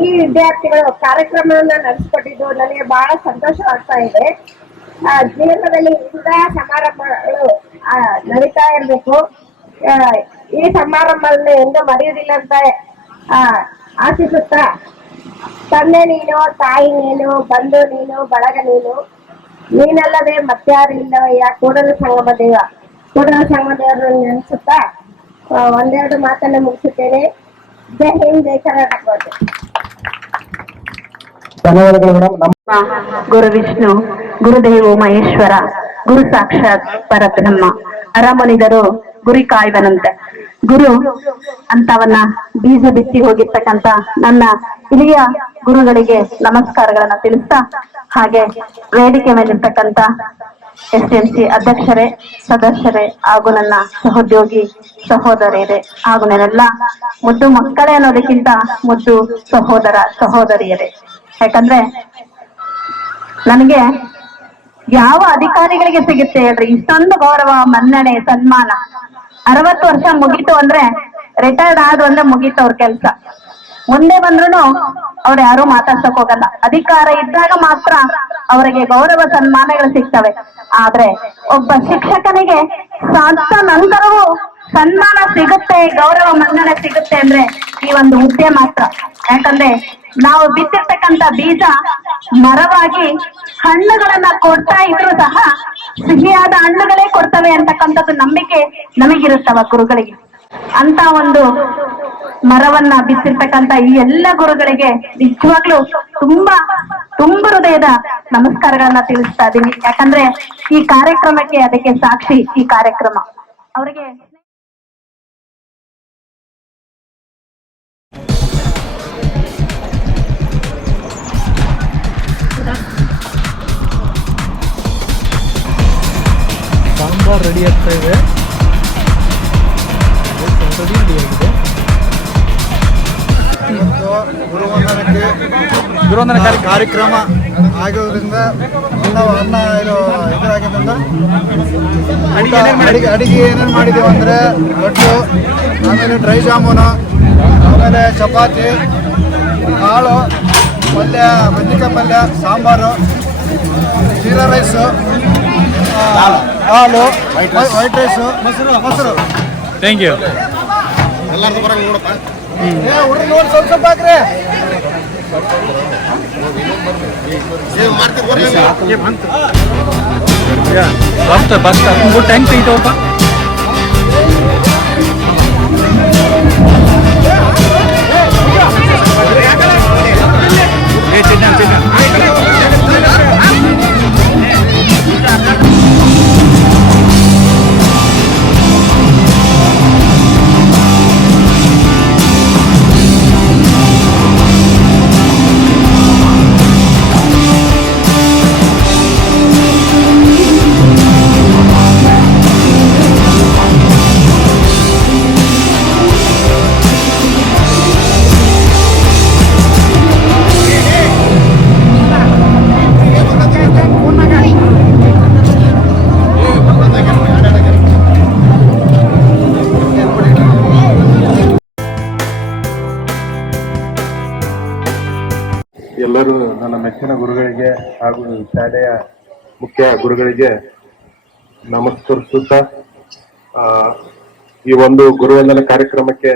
ಈ ವಿದ್ಯಾರ್ಥಿಗಳು ಕಾರ್ಯಕ್ರಮವನ್ನ ನಡೆಸಿಕೊಟ್ಟಿದ್ದು ನನಗೆ ಬಹಳ ಸಂತೋಷವಾಗ್ತಾ ಇದೆ. ಜೀವನದಲ್ಲಿ ಇಂಥ ಸಮಾರಂಭಗಳು ನಡೀತಾ ಇರಬೇಕು. ಈ ಸಮಾರಂಭವನ್ನು ಎಂದು ಮರೆಯುವುದಿಲ್ಲ ಅಂತ ಆಶಿಸುತ್ತಾ, ತಂದೆ ನೀನು, ತಾಯಿ ನೀನು, ಬಂಧು ನೀನು, ಬಳಗ ನೀನಲ್ಲದೆ ಮತ್ಯಾರು ಇಲ್ಲವಯ್ಯ, ಕೂಡಲ ಸಂಗಮ ದೇವ. ಕೂಡಲ ಸಂಗಮ ದೇವರನ್ನು ನೆನೆಸುತ್ತಾ ಒಂದೆರಡು ಮಾತನ್ನು ಮುಗಿಸುತ್ತೇನೆ. ಜೈ ಹಿಂದ್, ಜೈ ಕರ್ನಾಟಕ. ಗುರು ವಿಷ್ಣು ಗುರುದೇವೋ ಮಹೇಶ್ವರ ಗುರು ಸಾಕ್ಷಾತ್ ಪರಬ್ರಹ್ಮ ಅರಮನಿದರು ಗುರಿ ಕಾಯ್ವನಂತೆ. ಗುರು ಅಂತವನ್ನ ಬೀಜ ಬಿತ್ತಿ ಹೋಗಿರ್ತಕ್ಕಂತ ನನ್ನ ಹಿರಿಯ ಗುರುಗಳಿಗೆ ನಮಸ್ಕಾರಗಳನ್ನ ತಿಳಿಸ್ತಾ, ಹಾಗೆ ವೇದಿಕೆ ಮೇಲಿರ್ತಕ್ಕಂತ SMC ಅಧ್ಯಕ್ಷರೇ, ಸದಸ್ಯರೇ ಹಾಗೂ ನನ್ನ ಸಹೋದ್ಯೋಗಿ ಸಹೋದರಿಯರೇ ಹಾಗೂ ನನ್ನೆಲ್ಲ ಮುದ್ದು ಮಕ್ಕಳೇ ಅನ್ನೋದಕ್ಕಿಂತ ಮುದ್ದು ಸಹೋದರ ಸಹೋದರಿಯರೇ. ಯಾಕಂದ್ರೆ ನನಗೆ ಯಾವ ಅಧಿಕಾರಿಗಳಿಗೆ ಸಿಗುತ್ತೆ ಹೇಳ್ರಿ ಇಷ್ಟೊಂದು ಗೌರವ, ಮನ್ನಣೆ, ಸನ್ಮಾನ? 60 ವರ್ಷ ಮುಗೀತು ಅಂದ್ರೆ, ರಿಟೈರ್ಡ್ ಆದ್ರು ಅಂದ್ರೆ ಮುಗೀತು ಅವ್ರ ಕೆಲ್ಸ. ಮುಂದೆ ಬಂದ್ರು ಅವ್ರು ಯಾರು ಮಾತಾಡ್ಸಕ್ ಹೋಗಲ್ಲ. ಅಧಿಕಾರ ಇದ್ದಾಗ ಮಾತ್ರ ಅವರಿಗೆ ಗೌರವ ಸನ್ಮಾನಗಳು ಸಿಗ್ತವೆ. ಆದ್ರೆ ಒಬ್ಬ ಶಿಕ್ಷಕನಿಗೆ ಸತ್ತ ನಂತರವೂ ಸನ್ಮಾನ ಸಿಗುತ್ತೆ, ಗೌರವ ಮನ್ನಣೆ ಸಿಗುತ್ತೆ ಅಂದ್ರೆ ಈ ಒಂದು ಹುದ್ದೆ ಮಾತ್ರ. ಯಾಕಂದ್ರೆ ನಾವು ಬಿತ್ತಿರ್ತಕ್ಕಂಥ ಬೀಜ ಮರವಾಗಿ ಹಣ್ಣುಗಳನ್ನ ಕೊಡ್ತಾ ಇದ್ರು ಸಹ ಸಿಹಿಯಾದ ಹಣ್ಣುಗಳೇ ಕೊಡ್ತವೆ ಅಂತಕ್ಕಂಥದ್ದು ನಂಬಿಕೆ ನಮಗಿರುತ್ತವ ಗುರುಗಳಿಗೆ. ಅಂತ ಒಂದು ಮರವನ್ನ ಬಿತ್ತಿರ್ತಕ್ಕಂಥ ಈ ಎಲ್ಲ ಗುರುಗಳಿಗೆ ನಿಜವಾಗ್ಲೂ ತುಂಬಾ ಹೃದಯದ ನಮಸ್ಕಾರಗಳನ್ನ ತಿಳಿಸ್ತಾ ಇದ್ದೀನಿ. ಯಾಕಂದ್ರೆ ಈ ಕಾರ್ಯಕ್ರಮಕ್ಕೆ ಅದಕ್ಕೆ ಸಾಕ್ಷಿ ಈ ಕಾರ್ಯಕ್ರಮ. ಅವರಿಗೆ ಸಾಂಬಾರ್ ರೆಡಿ ಆಗ್ತಾ ಇದೆ. ಗುರುವಂದನ ಕಾರ್ಯಕ್ರಮ ಆಗೋದ್ರಿಂದ ನಾವು ಇದರಾಗಿದ್ದರಿಂದ ಅಡಿಗೆ ಏನೇನು ಮಾಡಿದ್ದೇವೆ ಅಂದರೆ ಲಡ್ಡು, ಆಮೇಲೆ ಡ್ರೈ ಜಾಮೂನು, ಆಮೇಲೆ ಚಪಾತಿ, ಕಾಳು, ಪಲ್ಯ, ಬದ್ನಿಕಾಯಿ ಪಲ್ಯ, ಸಾಂಬಾರು, ಜೀರಾ ರೈಸು, ಹಾಲು, ವೈಟ್ ರೈಸು, ಮೊಸರು. Thank you. ಎಲ್ಲರೂ ಬರಂಗ ನೋಡಪ್ಪ. ಹುಡುಗ ನೋಡಿ ಸ್ವಲ್ಪ ಹಾಕ್ರಿ. ಬಸ್ತ ಟ್ಯಾಂಕ್ ತೆಗಿತವಪ್ಪ. ಎಲ್ಲರೂ ನನ್ನ ಮೆಚ್ಚಿನ ಗುರುಗಳಿಗೆ ಹಾಗೂ ಶಾಲೆಯ ಮುಖ್ಯ ಗುರುಗಳಿಗೆ ನಮಸ್ಕರಿಸುತ್ತಾ ಈ ಒಂದು ಗುರುವಂದನ ಕಾರ್ಯಕ್ರಮಕ್ಕೆ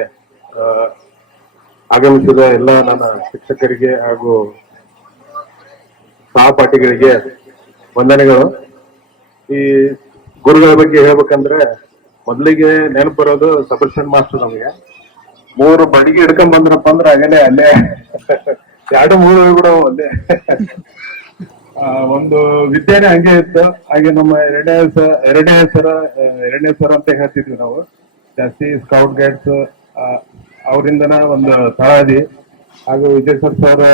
ಆಗಮಿಸಿದ ಎಲ್ಲ ನನ್ನ ಶಿಕ್ಷಕರಿಗೆ ಹಾಗೂ ಸಹಪಾಠಿಗಳಿಗೆ ವಂದನೆಗಳು. ಈ ಗುರುಗಳ ಬಗ್ಗೆ ಹೇಳ್ಬೇಕಂದ್ರೆ ಮೊದಲಿಗೆ ನೆನಪು ಬರೋದು ಸಬರ್ಷನ್ ಮಾಸ್ಟರ್. ನಮಗೆ 3 ಬಡಿಗೆ ಹಿಡ್ಕೊಂಡ್ ಬಂದ್ರಪ್ಪ ಅಂದ್ರೆ ಆಗಲೇ ಅಲ್ಲೇ 2-3 ಕೂಡ ಅಲ್ಲೇ ಒಂದು ವಿದ್ಯಾನೆ ಹಂಗೆ ಇತ್ತು. ಹಾಗೆ ನಮ್ಮ ಎರಡನೇ ಸರ ಅಂತ ಹೇಳ್ತಿದ್ವಿ ನಾವು. ಜಾಸ್ತಿ ಸ್ಕೌಟ್ ಗೈಡ್ಸ್ ಅವರಿಂದನ ಒಂದು ತಳಹದಿ. ಹಾಗೂ ವಿಜಯೇಶ್ವರ್ ಸರ್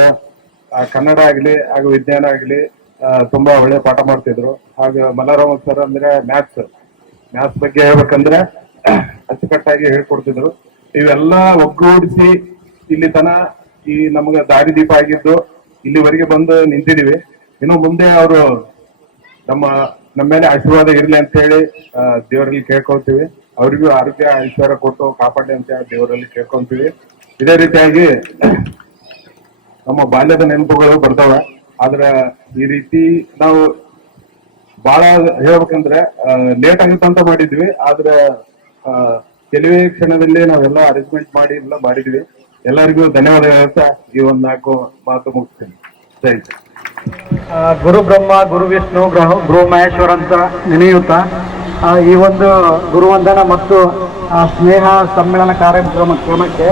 ಕನ್ನಡ ಆಗ್ಲಿ ಹಾಗೂ ವಿಜ್ಞಾನ ಆಗ್ಲಿ ತುಂಬಾ ಒಳ್ಳೆ ಪಾಠ ಮಾಡ್ತಿದ್ರು. ಹಾಗೆ ಮಲ್ಲಾರಾಮ ಸರ್ ಅಂದ್ರೆ ಮ್ಯಾಥ್ಸ್ ಬಗ್ಗೆ ಹೇಳ್ಬೇಕಂದ್ರೆ ಅಚ್ಚುಕಟ್ಟಾಗಿ ಹೇಳ್ಕೊಡ್ತಿದ್ರು. ಇವೆಲ್ಲ ಒಗ್ಗೂಡಿಸಿ ಇಲ್ಲಿ ತನ ಈ ನಮ್ಗೆ ದಾರಿದೀಪ ಆಗಿದ್ದು ಇಲ್ಲಿವರೆಗೆ ಬಂದು ನಿಂತಿದೀವಿ. ಇನ್ನು ಮುಂದೆ ಅವರು ನಮ್ಮ ಮೇಲೆ ಆಶೀರ್ವಾದ ಇರ್ಲಿ ಅಂತ ಹೇಳಿ ದೇವರಲ್ಲಿ ಕೇಳ್ಕೊಳ್ತೀವಿ. ಅವರಿಗೂ ಆರೋಗ್ಯ ಐಶ್ವರ್ಯ ಕೊಟ್ಟು ಕಾಪಾಡಿ ಅಂತ ದೇವರಲ್ಲಿ ಕೇಳ್ಕೊಂತೀವಿ. ಇದೇ ರೀತಿಯಾಗಿ ನಮ್ಮ ಬಾಲ್ಯದ ನೆನಪುಗಳು ಬರ್ತಾವೆ. ಆದ್ರೆ ಈ ರೀತಿ ನಾವು ಬಹಳ ಹೇಳ್ಬೇಕಂದ್ರೆ ಲೇಟ್ ಆಗುತ್ತೆ ಅಂತ ಮಾಡಿದ್ವಿ. ಆದ್ರೆ ಕೆಲವೇ ಕ್ಷಣದಲ್ಲಿ ನಾವೆಲ್ಲ ಅರೇಂಜ್ಮೆಂಟ್ ಮಾಡಿ ಎಲ್ಲ ಮಾಡಿದ್ವಿ. ಎಲ್ಲರಿಗೂ ಧನ್ಯವಾದ ಹೇಳ್ತಾ ಈ ಒಂದು 4 ಮಾತು ಮುಗಿಸ್ತೀನಿ. ಜೈ ಗುರು ಬ್ರಹ್ಮ, ಗುರು ವಿಷ್ಣು, ಗುರು ಮಹೇಶ್ವರ ಅಂತ ನೆನೆಯುತ್ತಾ ಈ ಒಂದು ಗುರುವಂದನ ಮತ್ತು ಸ್ನೇಹ ಸಮ್ಮೇಳನ ಕ್ರಮಕ್ಕೆ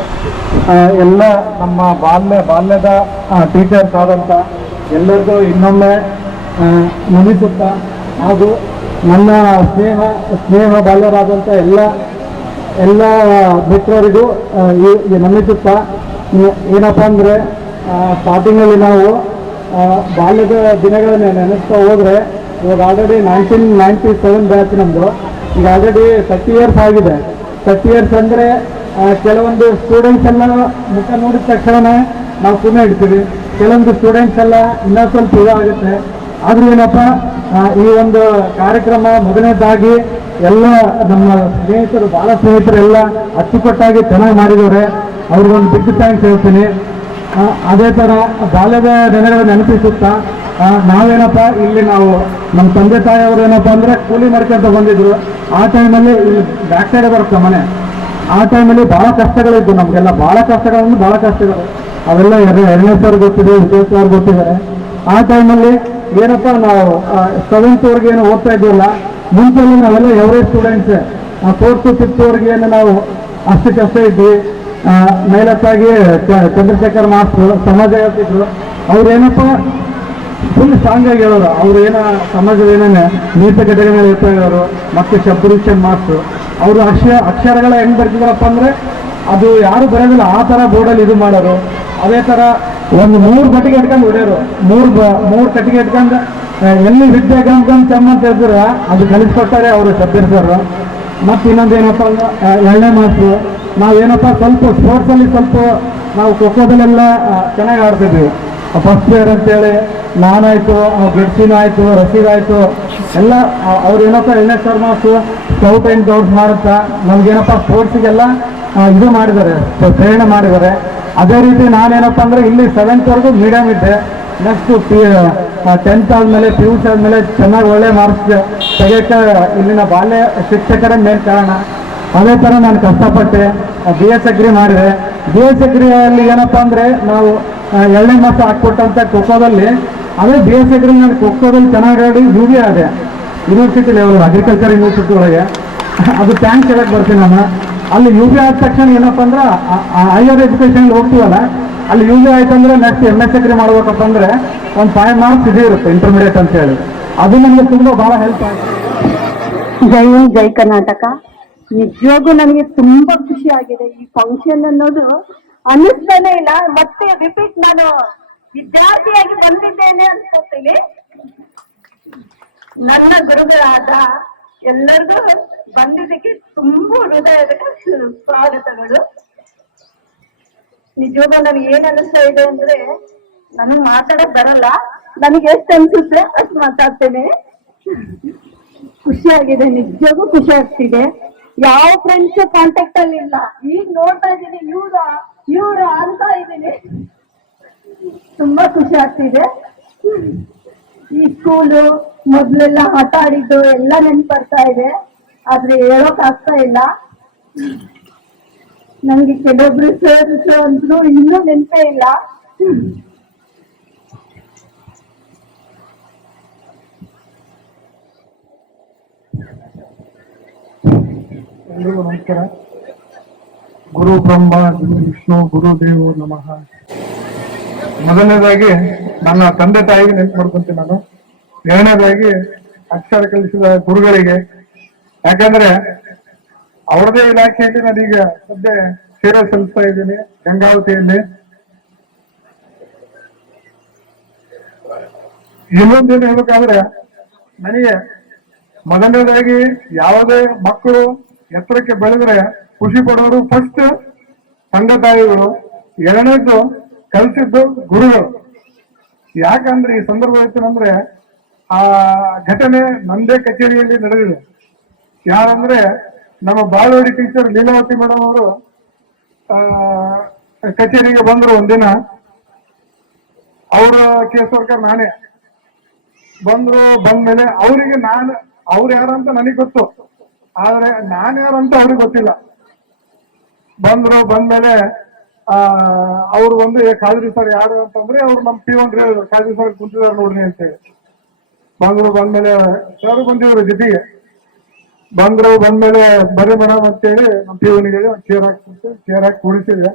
ಎಲ್ಲ ನಮ್ಮ ಬಾಲ್ಯದ ಟೀಚರ್ಸ್ ಆದಂಥ ಎಲ್ಲರಿಗೂ ಇನ್ನೊಮ್ಮೆ ನಮಿಸುತ್ತಾ ಹಾಗೂ ನನ್ನ ಸ್ನೇಹ ಬಾಲ್ಯರಾದಂಥ ಎಲ್ಲ ಮಿತ್ರರಿಗೂ ನಮಿಸುತ್ತಾ ಏನಪ್ಪ ಅಂದರೆ ಸ್ಟಾರ್ಟಿಂಗಲ್ಲಿ ನಾವು ಬಾಲ್ಯದ ದಿನಗಳನ್ನ ನೆನೆಸ್ತಾ ಹೋದ್ರೆ ಇವಾಗ ಆಲ್ರೆಡಿ 1997 ಬ್ಯಾಚ್ ನಮ್ಮದು. ಈಗ ಆಲ್ರೆಡಿ 30 ಇಯರ್ಸ್ ಆಗಿದೆ. 30 ಇಯರ್ಸ್ ಅಂದರೆ ಕೆಲವೊಂದು ಸ್ಟೂಡೆಂಟ್ಸ್ ಎಲ್ಲ ಮುಖ ನೋಡಿದ ತಕ್ಷಣ ನಾವು ಪುನಃ ಇಡ್ತೀವಿ. ಕೆಲವೊಂದು ಸ್ಟೂಡೆಂಟ್ಸ್ ಎಲ್ಲ ಇನ್ನೂ ಸ್ವಲ್ಪ ಇದಾಗುತ್ತೆ. ಆದ್ರೂ ಏನಪ್ಪ ಈ ಒಂದು ಕಾರ್ಯಕ್ರಮ ಮೊದಲನೇದಾಗಿ ಎಲ್ಲ ನಮ್ಮ ಸ್ನೇಹಿತರು, ಬಾಲ ಸ್ನೇಹಿತರೆಲ್ಲ ಅಚ್ಚುಕಟ್ಟಾಗಿ ಚೆನ್ನಾಗಿ ಮಾಡಿದವ್ರೆ. ಅವ್ರಿಗೊಂದು ಬಿಗ್ ಥ್ಯಾಂಕ್ಸ್ ಹೇಳ್ತೀನಿ. ಅದೇ ಥರ ಬಾಲ್ಯದ ದಿನಗಳನ್ನು ನೆನಪಿಸುತ್ತಾ ನಾವೇನಪ್ಪ ಇಲ್ಲಿ ನಮ್ಮ ತಂದೆ ತಾಯಿಯವರು ಏನಪ್ಪ ಅಂದರೆ ಕೂಲಿ ಮಾಡ್ಕೊಂತ ಬಂದಿದ್ರು. ಆ ಟೈಮಲ್ಲಿ ಇಲ್ಲಿ ಬ್ಯಾಕ್ ಸೈಡ್ ಬರುತ್ತೆ ಮನೆ. ಆ ಟೈಮಲ್ಲಿ ಭಾಳ ಕಷ್ಟಗಳಿದ್ದು ನಮಗೆಲ್ಲ. ಭಾಳ ಕಷ್ಟಗಳು ಅವೆಲ್ಲ ಎರಡನೇ ಸರ್ ಗೊತ್ತಿದೆ, ವಿಜಯ್ ಸರ್ ಗೊತ್ತಿದ್ದಾರೆ. ಆ ಟೈಮಲ್ಲಿ ಏನಪ್ಪ ನಾವು 7th ಏನು ಓದ್ತಾ ಇದ್ವಲ್ಲ, ಮುಂಚೆಲ್ಲ ನಾವೆಲ್ಲ ಎವರೇಜ್ ಸ್ಟೂಡೆಂಟ್ಸ್. 4th 5th ಏನು ನಾವು ಅಷ್ಟಕ್ಕಷ್ಟೇ ಇದ್ವಿ. ಮೇಲತ್ತಾಗಿ ಚಂದ್ರಶೇಖರ್ ಮಾಸ್ಟ್ರು ಸಮಾಜ ಹೇಳ್ತಿದ್ರು. ಅವ್ರೇನಪ್ಪ ಫುಲ್ ಸ್ಟ್ರಾಂಗ್ ಆಗಿ ಹೇಳೋರು. ಅವ್ರು ಸಮಾಜದ ಏನೇನು ನೀತಿಕತೆಗಳನ್ನ ಹೇಳ್ತಾ ಇರೋರು. ಮತ್ತು ಶಬ್ದಭೂಷಣ್ ಮಾಸ್ಟ್ರು ಅವರು ಅಕ್ಷರಗಳ ಹೆಂಗ್ ಬರ್ತಿದ್ರಪ್ಪ ಅಂದರೆ ಅದು ಯಾರು ಬರೋದಿಲ್ಲ ಆ ಥರ ಬೋರ್ಡಲ್ಲಿ ಇದು ಮಾಡೋರು. ಅದೇ ಥರ ಒಂದು 3 ಕಟ್ಟಿಗೆ ಇಟ್ಕೊಂಡು ಹೊಡೆಯೋರು. 3 ಕಟ್ಟಿಗೆ ಇಟ್ಕೊಂಡು ಎಲ್ಲಿ ವಿದ್ಯೆ ಗಮ್ ಚಮ್ಮ ಅಂತ ಹೇಳಿದ್ರೆ ಅದು ಕಲಿಸ್ಕೊಡ್ತಾರೆ ಅವರು ಶಬ್ದಿರ್ಸೋರು. ಮತ್ತು ಇನ್ನೊಂದೇನಪ್ಪ ಅಂದ್ರೆ 2ನೇ ಮಾಸ್ಟ್ರು. ನಾವೇನಪ್ಪ ಸ್ವಲ್ಪ ಸ್ಪೋರ್ಟ್ಸಲ್ಲಿ ನಾವು ಖೋಖೋದಲ್ಲೆಲ್ಲ ಚೆನ್ನಾಗಿ ಆಡ್ತಿದ್ವಿ. ಫಸ್ಟ್ ಇಯರ್ ಅಂತೇಳಿ ನಾನಾಯಿತು, ಗೆಡ್ಸಿನೂ ಆಯಿತು, ರಸೀದ್ ಆಯಿತು ಎಲ್ಲ ಅವ್ರೇನಪ್ಪ 2ನೇ ಸರ್ ಮಾಸ್ಟ್ರು ಸ್ಕೌಟ್ ಆ್ಯಂಡ್ ಗೌಡ್ಸ್ ಮಾಡುತ್ತಾ ನಮಗೇನಪ್ಪ ಸ್ಪೋರ್ಟ್ಸಿಗೆಲ್ಲ ಇದು ಮಾಡಿದ್ದಾರೆ, ಪ್ರೇರಣೆ ಮಾಡಿದ್ದಾರೆ. ಅದೇ ರೀತಿ ನಾನೇನಪ್ಪ ಅಂದರೆ ಇಲ್ಲಿ 7th ಮೀಡಿಯಮ್ ಇದ್ದೆ. ನೆಕ್ಸ್ಟ್ 10th ಆದಮೇಲೆ PUC ಆದಮೇಲೆ ಚೆನ್ನಾಗಿ ಒಳ್ಳೆ ಮಾರ್ಕ್ಸ್ ತೆಗೆಯೋಕ್ಕೆ ಇಲ್ಲಿನ ಬಾಲ್ಯ ಶಿಕ್ಷಕರೇ ಮೇನ್ ಕಾರಣ. ಅದೇ ಥರ ನಾನು ಕಷ್ಟಪಟ್ಟೆ, BS ಅಗ್ರಿ ಮಾಡಿದೆ. BS ಅಗ್ರಿಯಲ್ಲಿ ಏನಪ್ಪ ಅಂದರೆ ನಾವು 2ನೇ ಮಾಸ ಹಾಕ್ಕೊಟ್ಟಂಥ ಖೋಖೋದಲ್ಲಿ ಅದೇ BS ಅಗ್ರಿ ನಾನು ಖೋಖೋದಲ್ಲಿ ಚೆನ್ನಾಗಿ ಆಡಿ UV ಆದೆ ಯೂನಿವರ್ಸಿಟಿ ಲೆವೆಲ್, ಅಗ್ರಿಕಲ್ಚರ್ ಯೂನಿವರ್ಸಿಟಿ ಒಳಗೆ. ಅದು ಥ್ಯಾಂಕ್ಸ್ ಹೇಳಕ್ಕೆ ಬರ್ತೀನಿ ನಾನು. ಅಲ್ಲಿ UV ಆದ ತಕ್ಷಣ ಏನಪ್ಪ ಅಂದ್ರೆ ಹೈಯರ್ ಎಜುಕೇಷನ್ ಹೋಗ್ತೀವಲ್ಲ, ಅಲ್ಲಿ UV ಆಯ್ತಂದ್ರೆ ನೆಕ್ಸ್ಟ್ MS ಅಗ್ರಿ ಮಾಡ್ಬೇಕಪ್ಪ ಅಂದರೆ ಒಂದು 5 ಮಾರ್ಕ್ಸ್ ಇದೇ ಇರುತ್ತೆ ಇಂಟರ್ಮೀಡಿಯೇಟ್ ಅಂತ ಹೇಳಿ. ಅದು ನನಗೆ ತುಂಬ ಭಾಳ ಹೆಲ್ಪ್ ಆಯಿತು. ಜೈ ಕರ್ನಾಟಕ. ನಿಜವಾಗೂ ನನಗೆ ತುಂಬಾ ಖುಷಿ ಆಗಿದೆ. ಈ ಫಂಕ್ಷನ್ ಅನ್ನೋದು ಅನ್ನಿಸ್ತಾನೆ ಇಲ್ಲ. ಮತ್ತೆ ರಿಪೀಟ್ ನಾನು ವಿದ್ಯಾರ್ಥಿಯಾಗಿ ಬಂದಿದ್ದೇನೆ ಅನ್ಕೋತೀನಿ. ನನ್ನ ಗುರುಗಳಾದ ಎಲ್ಲರಿಗೂ ಬಂದಿದ್ದಕ್ಕೆ ತುಂಬಾ ಹೃದಯದ ಸ್ವಾಗತಗಳು. ನಿಜವಾಗೂ ನನಗೆ ಏನ್ ಅನಿಸ್ತಾ ಇದೆ ಅಂದ್ರೆ ನನಗೆ ಮಾತಾಡಕ್ ಬರಲ್ಲ. ನನಗೆ ಎಷ್ಟು ಅನ್ಸುತ್ತೆ ಅಷ್ಟು ಮಾತಾಡ್ತೇನೆ. ಖುಷಿಯಾಗಿದೆ, ನಿಜವಾಗೂ ಖುಷಿ ಆಗ್ತಿದೆ. ಯಾವ ಫ್ರೆಂಡ್ಸ್ ಕಾಂಟ್ಯಾಕ್ಟ್ ಅಲ್ಲಿ ಇಲ್ಲ. ಈಗ ನೋಡ್ತಾ ಇದ್ದೀನಿ ಇವ್ರ ಅಂತ ಇದ್ದೀನಿ. ತುಂಬಾ ಖುಷಿ ಆಗ್ತಿದೆ. ಈ ಸ್ಕೂಲು ಮೊದ್ಲೆಲ್ಲ ಆಟ ಆಡಿದ್ದು ಎಲ್ಲ ನೆನ್ಪು ಬರ್ತಾ ಇದೆ, ಆದ್ರೆ ಹೇಳೋಕ್ ಆಗ್ತಾ ಇಲ್ಲ. ನಂಗೆ ಕೆಲವೊಬ್ರು ಸರ್ ಅಂದ್ರು ಇನ್ನೂ ನೆನಪೇ ಇಲ್ಲ. ಎಲ್ರಿಗೂ ನಮಸ್ಕಾರ. ಗುರು ಬ್ರಹ್ಮ ಗುರು ವಿಷ್ಣು ಗುರುದೇವೋ ನಮಃ. ಮೊದಲನೇದಾಗಿ ನನ್ನ ತಂದೆ ತಾಯಿಗೆ ನೆನಪು ಮಾಡ್ಕೊಂತೀನಿ ನಾನು. ಎರಡನೇದಾಗಿ ಅಕ್ಷರ ಕಲಿಸಿದ ಗುರುಗಳಿಗೆ, ಯಾಕಂದ್ರೆ ಅವ್ರದೇ ಇಲಾಖೆಯಲ್ಲಿ ನಾನೀಗ ಸದ್ಯ ಸೇವೆ ಸಲ್ಲಿಸ್ತಾ ಇದ್ದೀನಿ ಗಂಗಾವತಿಯಲ್ಲಿ. ಇನ್ನೊಂದೇನು ಹೇಳ್ಬೇಕಾದ್ರೆ, ನನಗೆ ಮೊದಲನೇದಾಗಿ ಯಾವುದೇ ಮಕ್ಕಳು ಎತ್ತರಕ್ಕೆ ಬೆಳೆದ್ರೆ ಖುಷಿ ಪಡೋರು ಫಸ್ಟ್ ತಂದೆ ತಾಯಿಗಳು, ಎರಡನೇದು ಕಲಿಸಿದ್ದು ಗುರುಗಳು. ಯಾಕಂದ್ರೆ ಈ ಸಂದರ್ಭ ಹೇಳ್ತೀನಂದ್ರೆ, ಆ ಘಟನೆ ನಂದೇ ಕಚೇರಿಯಲ್ಲಿ ನಡೆದಿದೆ. ಯಾರಂದ್ರೆ ನಮ್ಮ ಬಾಳವಾಡಿ ಟೀಚರ್ ಲೀಲಾವತಿ ಮೇಡಮ್ ಅವರು ಕಚೇರಿಗೆ ಬಂದ್ರು ಒಂದಿನ. ಅವರ ಕೇಸ್ ವರ್ಕರ್ ನಾನೇ. ಬಂದ್ಮೇಲೆ ಅವರಿಗೆ ಅವ್ರು ಯಾರಂತ ನನಗೆ ಗೊತ್ತು, ಆದ್ರೆ ನಾನು ಯಾರಂತ ಅವ್ರಿಗೆ ಗೊತ್ತಿಲ್ಲ. ಬಂದ್ಮೇಲೆ ಅವ್ರು ಒಂದು ಖಾದ್ರಿ ಸರ್ ಯಾರು ಅಂತಂದ್ರೆ ಅವ್ರು ನಮ್ಮ P1 ಹೇಳಿದ್ರು, ಖಾದ್ರಿ ಸರ್ ಕುಂತಿದ್ದಾರೆ ನೋಡ್ರಿ ಅಂತೇಳಿ. ಬಂದ್ಮೇಲೆ ಸರ್ ಬಂದಿದ್ರು ಜೊತೆಗೆ. ಬಂದ್ಮೇಲೆ ಬರೀ ಮೇಡಮ್ ಅಂತೇಳಿ ನಮ್ಮ P1 ಹೇಳಿ ಒಂದು ಚೇರ್ ಹಾಕಿ ಕೂಡಿಸಿದ್ರೆ,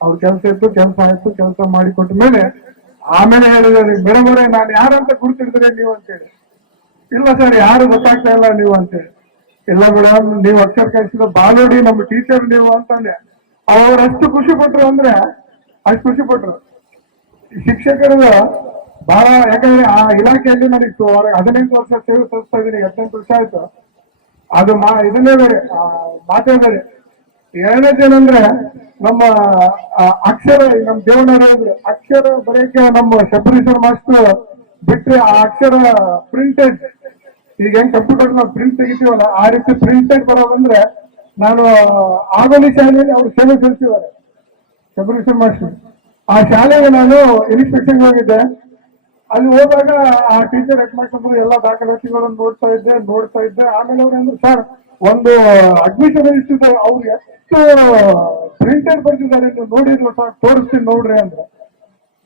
ಅವ್ರ ಕೆಲಸ ಇತ್ತು, ಕೆಲಸ ಆಯ್ತು, ಕೆಲಸ ಮಾಡಿಕೊಟ್ಟ ಮೇಲೆ ಆಮೇಲೆ ಹೇಳಿದ್ರೆ, ಮೇಡಮ್ ಅವರೇ ನಾನು ಯಾರಂತ ಗುರುತಿಡಿದ್ರೆ ನೀವು ಅಂತೇಳಿ. ಇಲ್ಲ ಸರ್ ಯಾರು ಗೊತ್ತಾಗ್ತಾ ಇಲ್ಲ ನೀವು ಅಂತೇಳಿ. ಇಲ್ಲ ಮೇಡಮ್, ನೀವು ಅಕ್ಷರ ಕಲಿಸಿದ ಬಾಲೋಡಿ ನಮ್ಮ ಟೀಚರ್ ನೀವು ಅಂತಂದೆ. ಅವರಷ್ಟು ಖುಷಿ ಪಟ್ರು ಅಂದ್ರೆ ಅಷ್ಟು ಖುಷಿ ಪಟ್ರು. ಶಿಕ್ಷಕರು ಬಹಳ, ಯಾಕಂದ್ರೆ ಆ ಇಲಾಖೆಯಲ್ಲಿ ನನಗೆ 18 ವರ್ಷ ಸೇವೆ ಸಲ್ಲಿಸ್ತಾ ಇದ್ದೀನಿ, 18 ವರ್ಷ ಆಯ್ತು. ಅದು ಇದನ್ನೇ ಬೇರೆ, ಮಾತೇ ಬೇರೆ. ಎರಡನೇದೇನಂದ್ರೆ ನಮ್ಮ ಅಕ್ಷರ, ನಮ್ಮ ದೇವನವರು ಹೇಳಿದ್ರು, ಅಕ್ಷರ ಬರೆಯಕ್ಕೆ ನಮ್ಮ ಶಬರೀಶ್ವರ ಮಾಸ್ಟರ್ ಬಿಟ್ರೆ ಆ ಅಕ್ಷರ ಪ್ರಿಂಟೆಡ್, ಈಗ ಹೆಂಗ್ ಕಂಪ್ಯೂಟರ್ ನಾವು ಪ್ರಿಂಟ್ ತೆಗಿತೀವಲ್ಲ ಆ ರೀತಿ ಪ್ರಿಂಟೆಡ್ ಬರೋದಂದ್ರೆ ನಾನು ಆಗೋಲಿ ಶಾಲೆಯಲ್ಲಿ ಅವ್ರು ಸೇವೆ ಸಲ್ಲಿಸಿದ್ದಾರೆ ಶಬರೀಶ್ವರ ಮಾಸ್ಟರ್. ಆ ಶಾಲೆಗೆ ನಾನು ಇನ್ಸ್ಪೆಕ್ಷನ್ ಹೋಗಿದ್ದೆ. ಅಲ್ಲಿ ಹೋದಾಗ ಆ ಟೀಚರ್ ಹೆಡ್ ಮಾಸ್ಟರ್ ಎಲ್ಲ ದಾಖಲಾತಿಗಳನ್ನು ನೋಡ್ತಾ ಇದ್ದೆ. ಆಮೇಲೆ ಅವ್ರು ಅಂದ್ರೆ, ಸರ್ ಒಂದು ಅಡ್ಮಿಷನ್ ಇರ್ತಿದ್ದಾರೆ, ಅವ್ರು ಎಷ್ಟು ಪ್ರಿಂಟೆಡ್ ಬರ್ತಿದ್ದಾರೆ ನೀವು ನೋಡಿದ್ರು ಸರ್, ತೋರಿಸ್ತೀನಿ ನೋಡ್ರಿ ಅಂದ್ರೆ.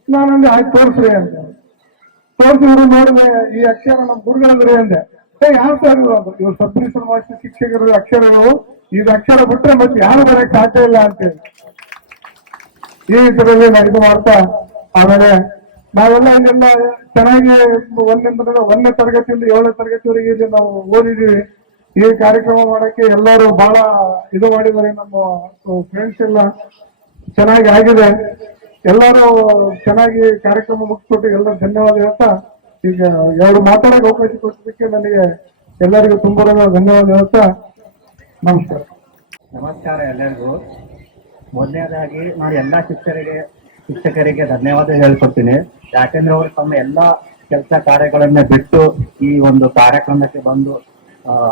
ನಾನಂದ್ರೆ ಆಯ್ತು ತೋರಿಸ್ರಿ ಅಂತ ತೋರಿಸಿದ್ರು. ನೋಡಿದ್ರೆ ಈ ಅಕ್ಷರ ನಮ್ಮ ಗುರುಗಳಂದ್ರೆ ಅಂದೆ. ಯಾವ ಸರ್ ಇವ್ರು ಸಬರೀಶ್ವರ ಮಾಸ್ಟರ್ ಶಿಕ್ಷಕರು ಅಕ್ಷರಗಳು, ಇದು ಅಕ್ಷರ ಬಿಟ್ರೆ ಮತ್ತೆ ಯಾರು ಬರಕ್ ಸಾಧ್ಯ ಇಲ್ಲ ಅಂತೇಳಿ ಈ ಇದರಲ್ಲಿ ನಾನು ಇದು ಮಾಡ್ತಾ. ಆಮೇಲೆ ನಾವೆಲ್ಲ ಇಲ್ಲೆಲ್ಲ ಚೆನ್ನಾಗಿ 1ನೇ ತರಗತಿಯಿಂದ 7ನೇ ತರಗತಿವರೆಗೆ ಇಲ್ಲಿ ನಾವು ಓದಿದೀವಿ. ಈ ಕಾರ್ಯಕ್ರಮ ಮಾಡಕ್ಕೆ ಎಲ್ಲರೂ ಬಹಳ ಇದು ಮಾಡಿದ್ದಾರೆ. ನಮ್ಮ ಫ್ರೆಂಡ್ಸ್ ಎಲ್ಲ ಚೆನ್ನಾಗಿ ಆಗಿದೆ. ಎಲ್ಲರೂ ಚೆನ್ನಾಗಿ ಕಾರ್ಯಕ್ರಮ ಮುಗಿಸ್ಕೊಟ್ಟು ಎಲ್ಲರೂ ಧನ್ಯವಾದ ಹೇಳ್ತಾ, ಈಗ 2 ಮಾತಾಡೋಕೆ ಅವಕಾಶ ಕೊಟ್ಟಿದ್ದಕ್ಕೆ ನನಗೆ ಎಲ್ಲರಿಗೂ ತುಂಬ ಧನ್ಯವಾದ ಹೇಳ್ತಾ ನಮಸ್ಕಾರ. ನಮಸ್ಕಾರ ಎಲ್ಲರಿಗೂ. ಮೊದಲನೇದಾಗಿ ನಾನು ಎಲ್ಲಾ ಶಿಕ್ಷಕರಿಗೆ ಧನ್ಯವಾದ ಹೇಳ್ಕೊಡ್ತೀನಿ. ಯಾಕೆಂದ್ರೆ ಅವರು ತಮ್ಮ ಎಲ್ಲಾ ಕೆಲಸ ಕಾರ್ಯಗಳನ್ನ ಬಿಟ್ಟು ಈ ಒಂದು ಕಾರ್ಯಕ್ರಮಕ್ಕೆ ಬಂದು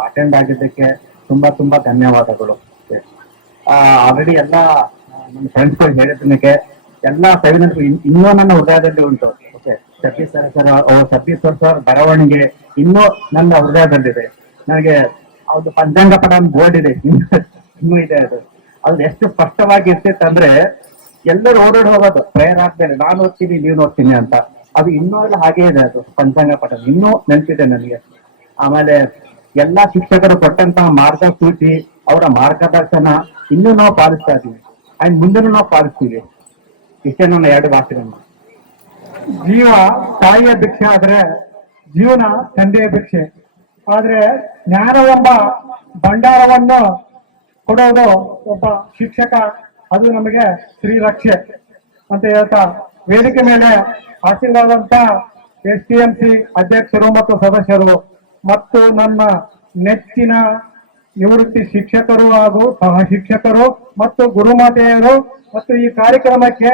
ಅಟೆಂಡ್ ಆಗಿದ್ದಕ್ಕೆ ತುಂಬಾ ಧನ್ಯವಾದಗಳು. ಆಲ್ರೆಡಿ ಎಲ್ಲ ನಮ್ಮ ಫ್ರೆಂಡ್ಸ್ಗಳು ಹೇಳಿದ್ದಕ್ಕೆ ಎಲ್ಲ ಸವಿನೂ ಇನ್ನೂ ನನ್ನ ಹೃದಯದಲ್ಲಿ ಉಂಟು. ಓಕೆ, ಸತೀಶ್ ಸರ್ ಬರವಣಿಗೆ ಇನ್ನೂ ನನ್ನ ಹೃದಯದಲ್ಲಿದೆ. ನನಗೆ ಅದು ಪಂಚಾಂಗ ಪಟ ಬೋರ್ಡ್ ಇದೆ, ಇನ್ನೂ ಇದೆ. ಅದು ಎಷ್ಟು ಸ್ಪಷ್ಟವಾಗಿ ಇರ್ತಿತ್ತಂದ್ರೆ ಎಲ್ಲರೂ ಓಡಾಡಿ ಹೋಗೋದು ಪ್ರೇಯರ್ ಆದ್ಮೇಲೆ, ನಾನು ಓದ್ತೀನಿ ನೀವು ನೋಡ್ತೀನಿ ಅಂತ. ಅದು ಇನ್ನೂ ಎಲ್ಲ ಹಾಗೆ ಇದೆ. ಅದು ಪಂಚಾಂಗ ಪಟ ಇನ್ನೂ ನೆನಪಿದೆ ನನಗೆ. ಆಮೇಲೆ ಎಲ್ಲಾ ಶಿಕ್ಷಕರು ಕೊಟ್ಟಂತಹ ಮಾರ್ಗಸೂಚಿ, ಅವರ ಮಾರ್ಗದರ್ಶನ ಇನ್ನೂ ನಾವು ಪಾಲಿಸ್ತಾ ಇದೀವಿ ಅಂಡ್ ಮುಂದೆನೂ ನಾವು ಪಾಲಿಸ್ತೀವಿ. ಇಷ್ಟೇ ನನ್ನ 2 ಭಾಷೆಗಳನ್ನು. ಜೀವ ತಾಯಿಯ ಭಿಕ್ಷೆ ಆದ್ರೆ ಜೀವನ ತಂದೆಯ ಭಿಕ್ಷೆ. ಆದ್ರೆ ಜ್ಞಾನವೆಂಬ ಭಂಡಾರವನ್ನು ಕೊಡೋದು ಒಬ್ಬ ಶಿಕ್ಷಕ, ಅದು ನಮಗೆ ಶ್ರೀರಕ್ಷೆ ಅಂತ ಹೇಳ್ತಾ, ವೇದಿಕೆ ಮೇಲೆ ಹಾಸಿಲಾದಂತ STMC ಅಧ್ಯಕ್ಷರು ಮತ್ತು ಸದಸ್ಯರು ಮತ್ತು ನನ್ನ ನೆಚ್ಚಿನ ನಿವೃತ್ತಿ ಶಿಕ್ಷಕರು ಹಾಗೂ ಸಹ ಶಿಕ್ಷಕರು ಮತ್ತು ಗುರುಮಾತೆಯರು ಮತ್ತು ಈ ಕಾರ್ಯಕ್ರಮಕ್ಕೆ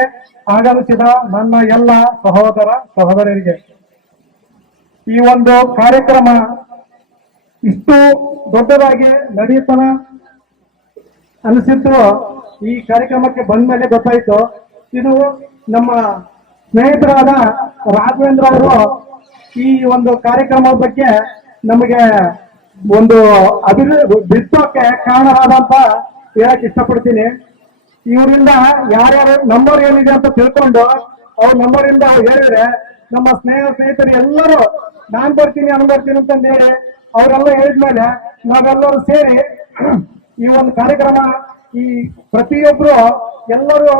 ಆಗಮಿಸಿದ ನನ್ನ ಎಲ್ಲ ಸಹೋದರ ಸಹೋದರರಿಗೆ, ಈ ಒಂದು ಕಾರ್ಯಕ್ರಮ ಇಷ್ಟು ದೊಡ್ಡದಾಗಿ ನಡೆಯುತ್ತನ ಅನಿಸಿದ್ದು ಈ ಕಾರ್ಯಕ್ರಮಕ್ಕೆ ಬಂದ ಮೇಲೆ ಗೊತ್ತಾಯ್ತು. ಇದು ನಮ್ಮ ಸ್ನೇಹಿತರಾದ ರಾಘವೇಂದ್ರ ಅವರು ಈ ಒಂದು ಕಾರ್ಯಕ್ರಮದ ಬಗ್ಗೆ ನಮಗೆ ಒಂದು ಬಿತ್ತೋಕೆ ಕಾರಣರಾದಂತ ಹೇಳಕ್ ಇಷ್ಟಪಡ್ತೀನಿ. ಇವರಿಂದ ಯಾರ್ಯಾರು ನಂಬರ್ ಏನಿದೆ ಅಂತ ತಿಳ್ಕೊಂಡು ಅವ್ರ ನಂಬರ್ ಇಂದ ಹೇಳಿದ್ರೆ ನಮ್ಮ ಸ್ನೇಹಿತರು ಎಲ್ಲರೂ ನಾನ್ ಬರ್ತೀನಿ ಅಂತ ಹೇಳಿ ಅವರೆಲ್ಲ ಹೇಳಿದ್ಮೇಲೆ ನಾವೆಲ್ಲರೂ ಸೇರಿ ಈ ಒಂದು ಕಾರ್ಯಕ್ರಮ ಈ ಪ್ರತಿಯೊಬ್ರು ಎಲ್ಲರೂ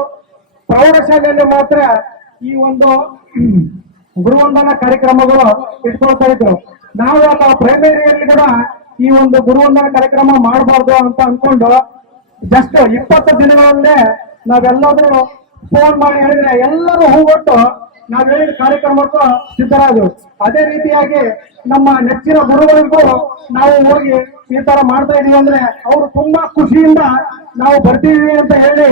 ಪ್ರೌಢಶಾಲೆಯಲ್ಲಿ ಮಾತ್ರ ಈ ಒಂದು ಗುರುವಂದನ ಕಾರ್ಯಕ್ರಮಗಳು ಇಟ್ಕೊಳ್ತಾ ಇದ್ರು. ನಾವು ಪ್ರೈಮರಿಯಲ್ಲಿ ಕೂಡ ಈ ಒಂದು ಗುರುವಂದನ ಕಾರ್ಯಕ್ರಮ ಮಾಡಬಾರ್ದು ಅಂತ ಅನ್ಕೊಂಡು ಜಸ್ಟ್ 20 ದಿನಗಳಲ್ಲೇ ನಾವೆಲ್ಲರೂ ಫೋನ್ ಮಾಡಿ ಹೇಳಿದ್ರೆ ಎಲ್ಲರೂ ಹೂಗೊಟ್ಟು ನಾವ್ ಹೇಳಿದ ಕಾರ್ಯಕ್ರಮಕ್ಕೂ ಸಿದ್ಧರಾದ್ರು. ಅದೇ ರೀತಿಯಾಗಿ ನಮ್ಮ ನೆಚ್ಚಿನ ಗುರುಗಳಿಗೂ ನಾವು ಹೋಗಿ ಈ ತರ ಮಾಡ್ತಾ ಇದೀವಿ ಅಂದ್ರೆ ಅವರು ತುಂಬಾ ಖುಷಿಯಿಂದ ನಾವು ಬರ್ತೀವಿ ಅಂತ ಹೇಳಿ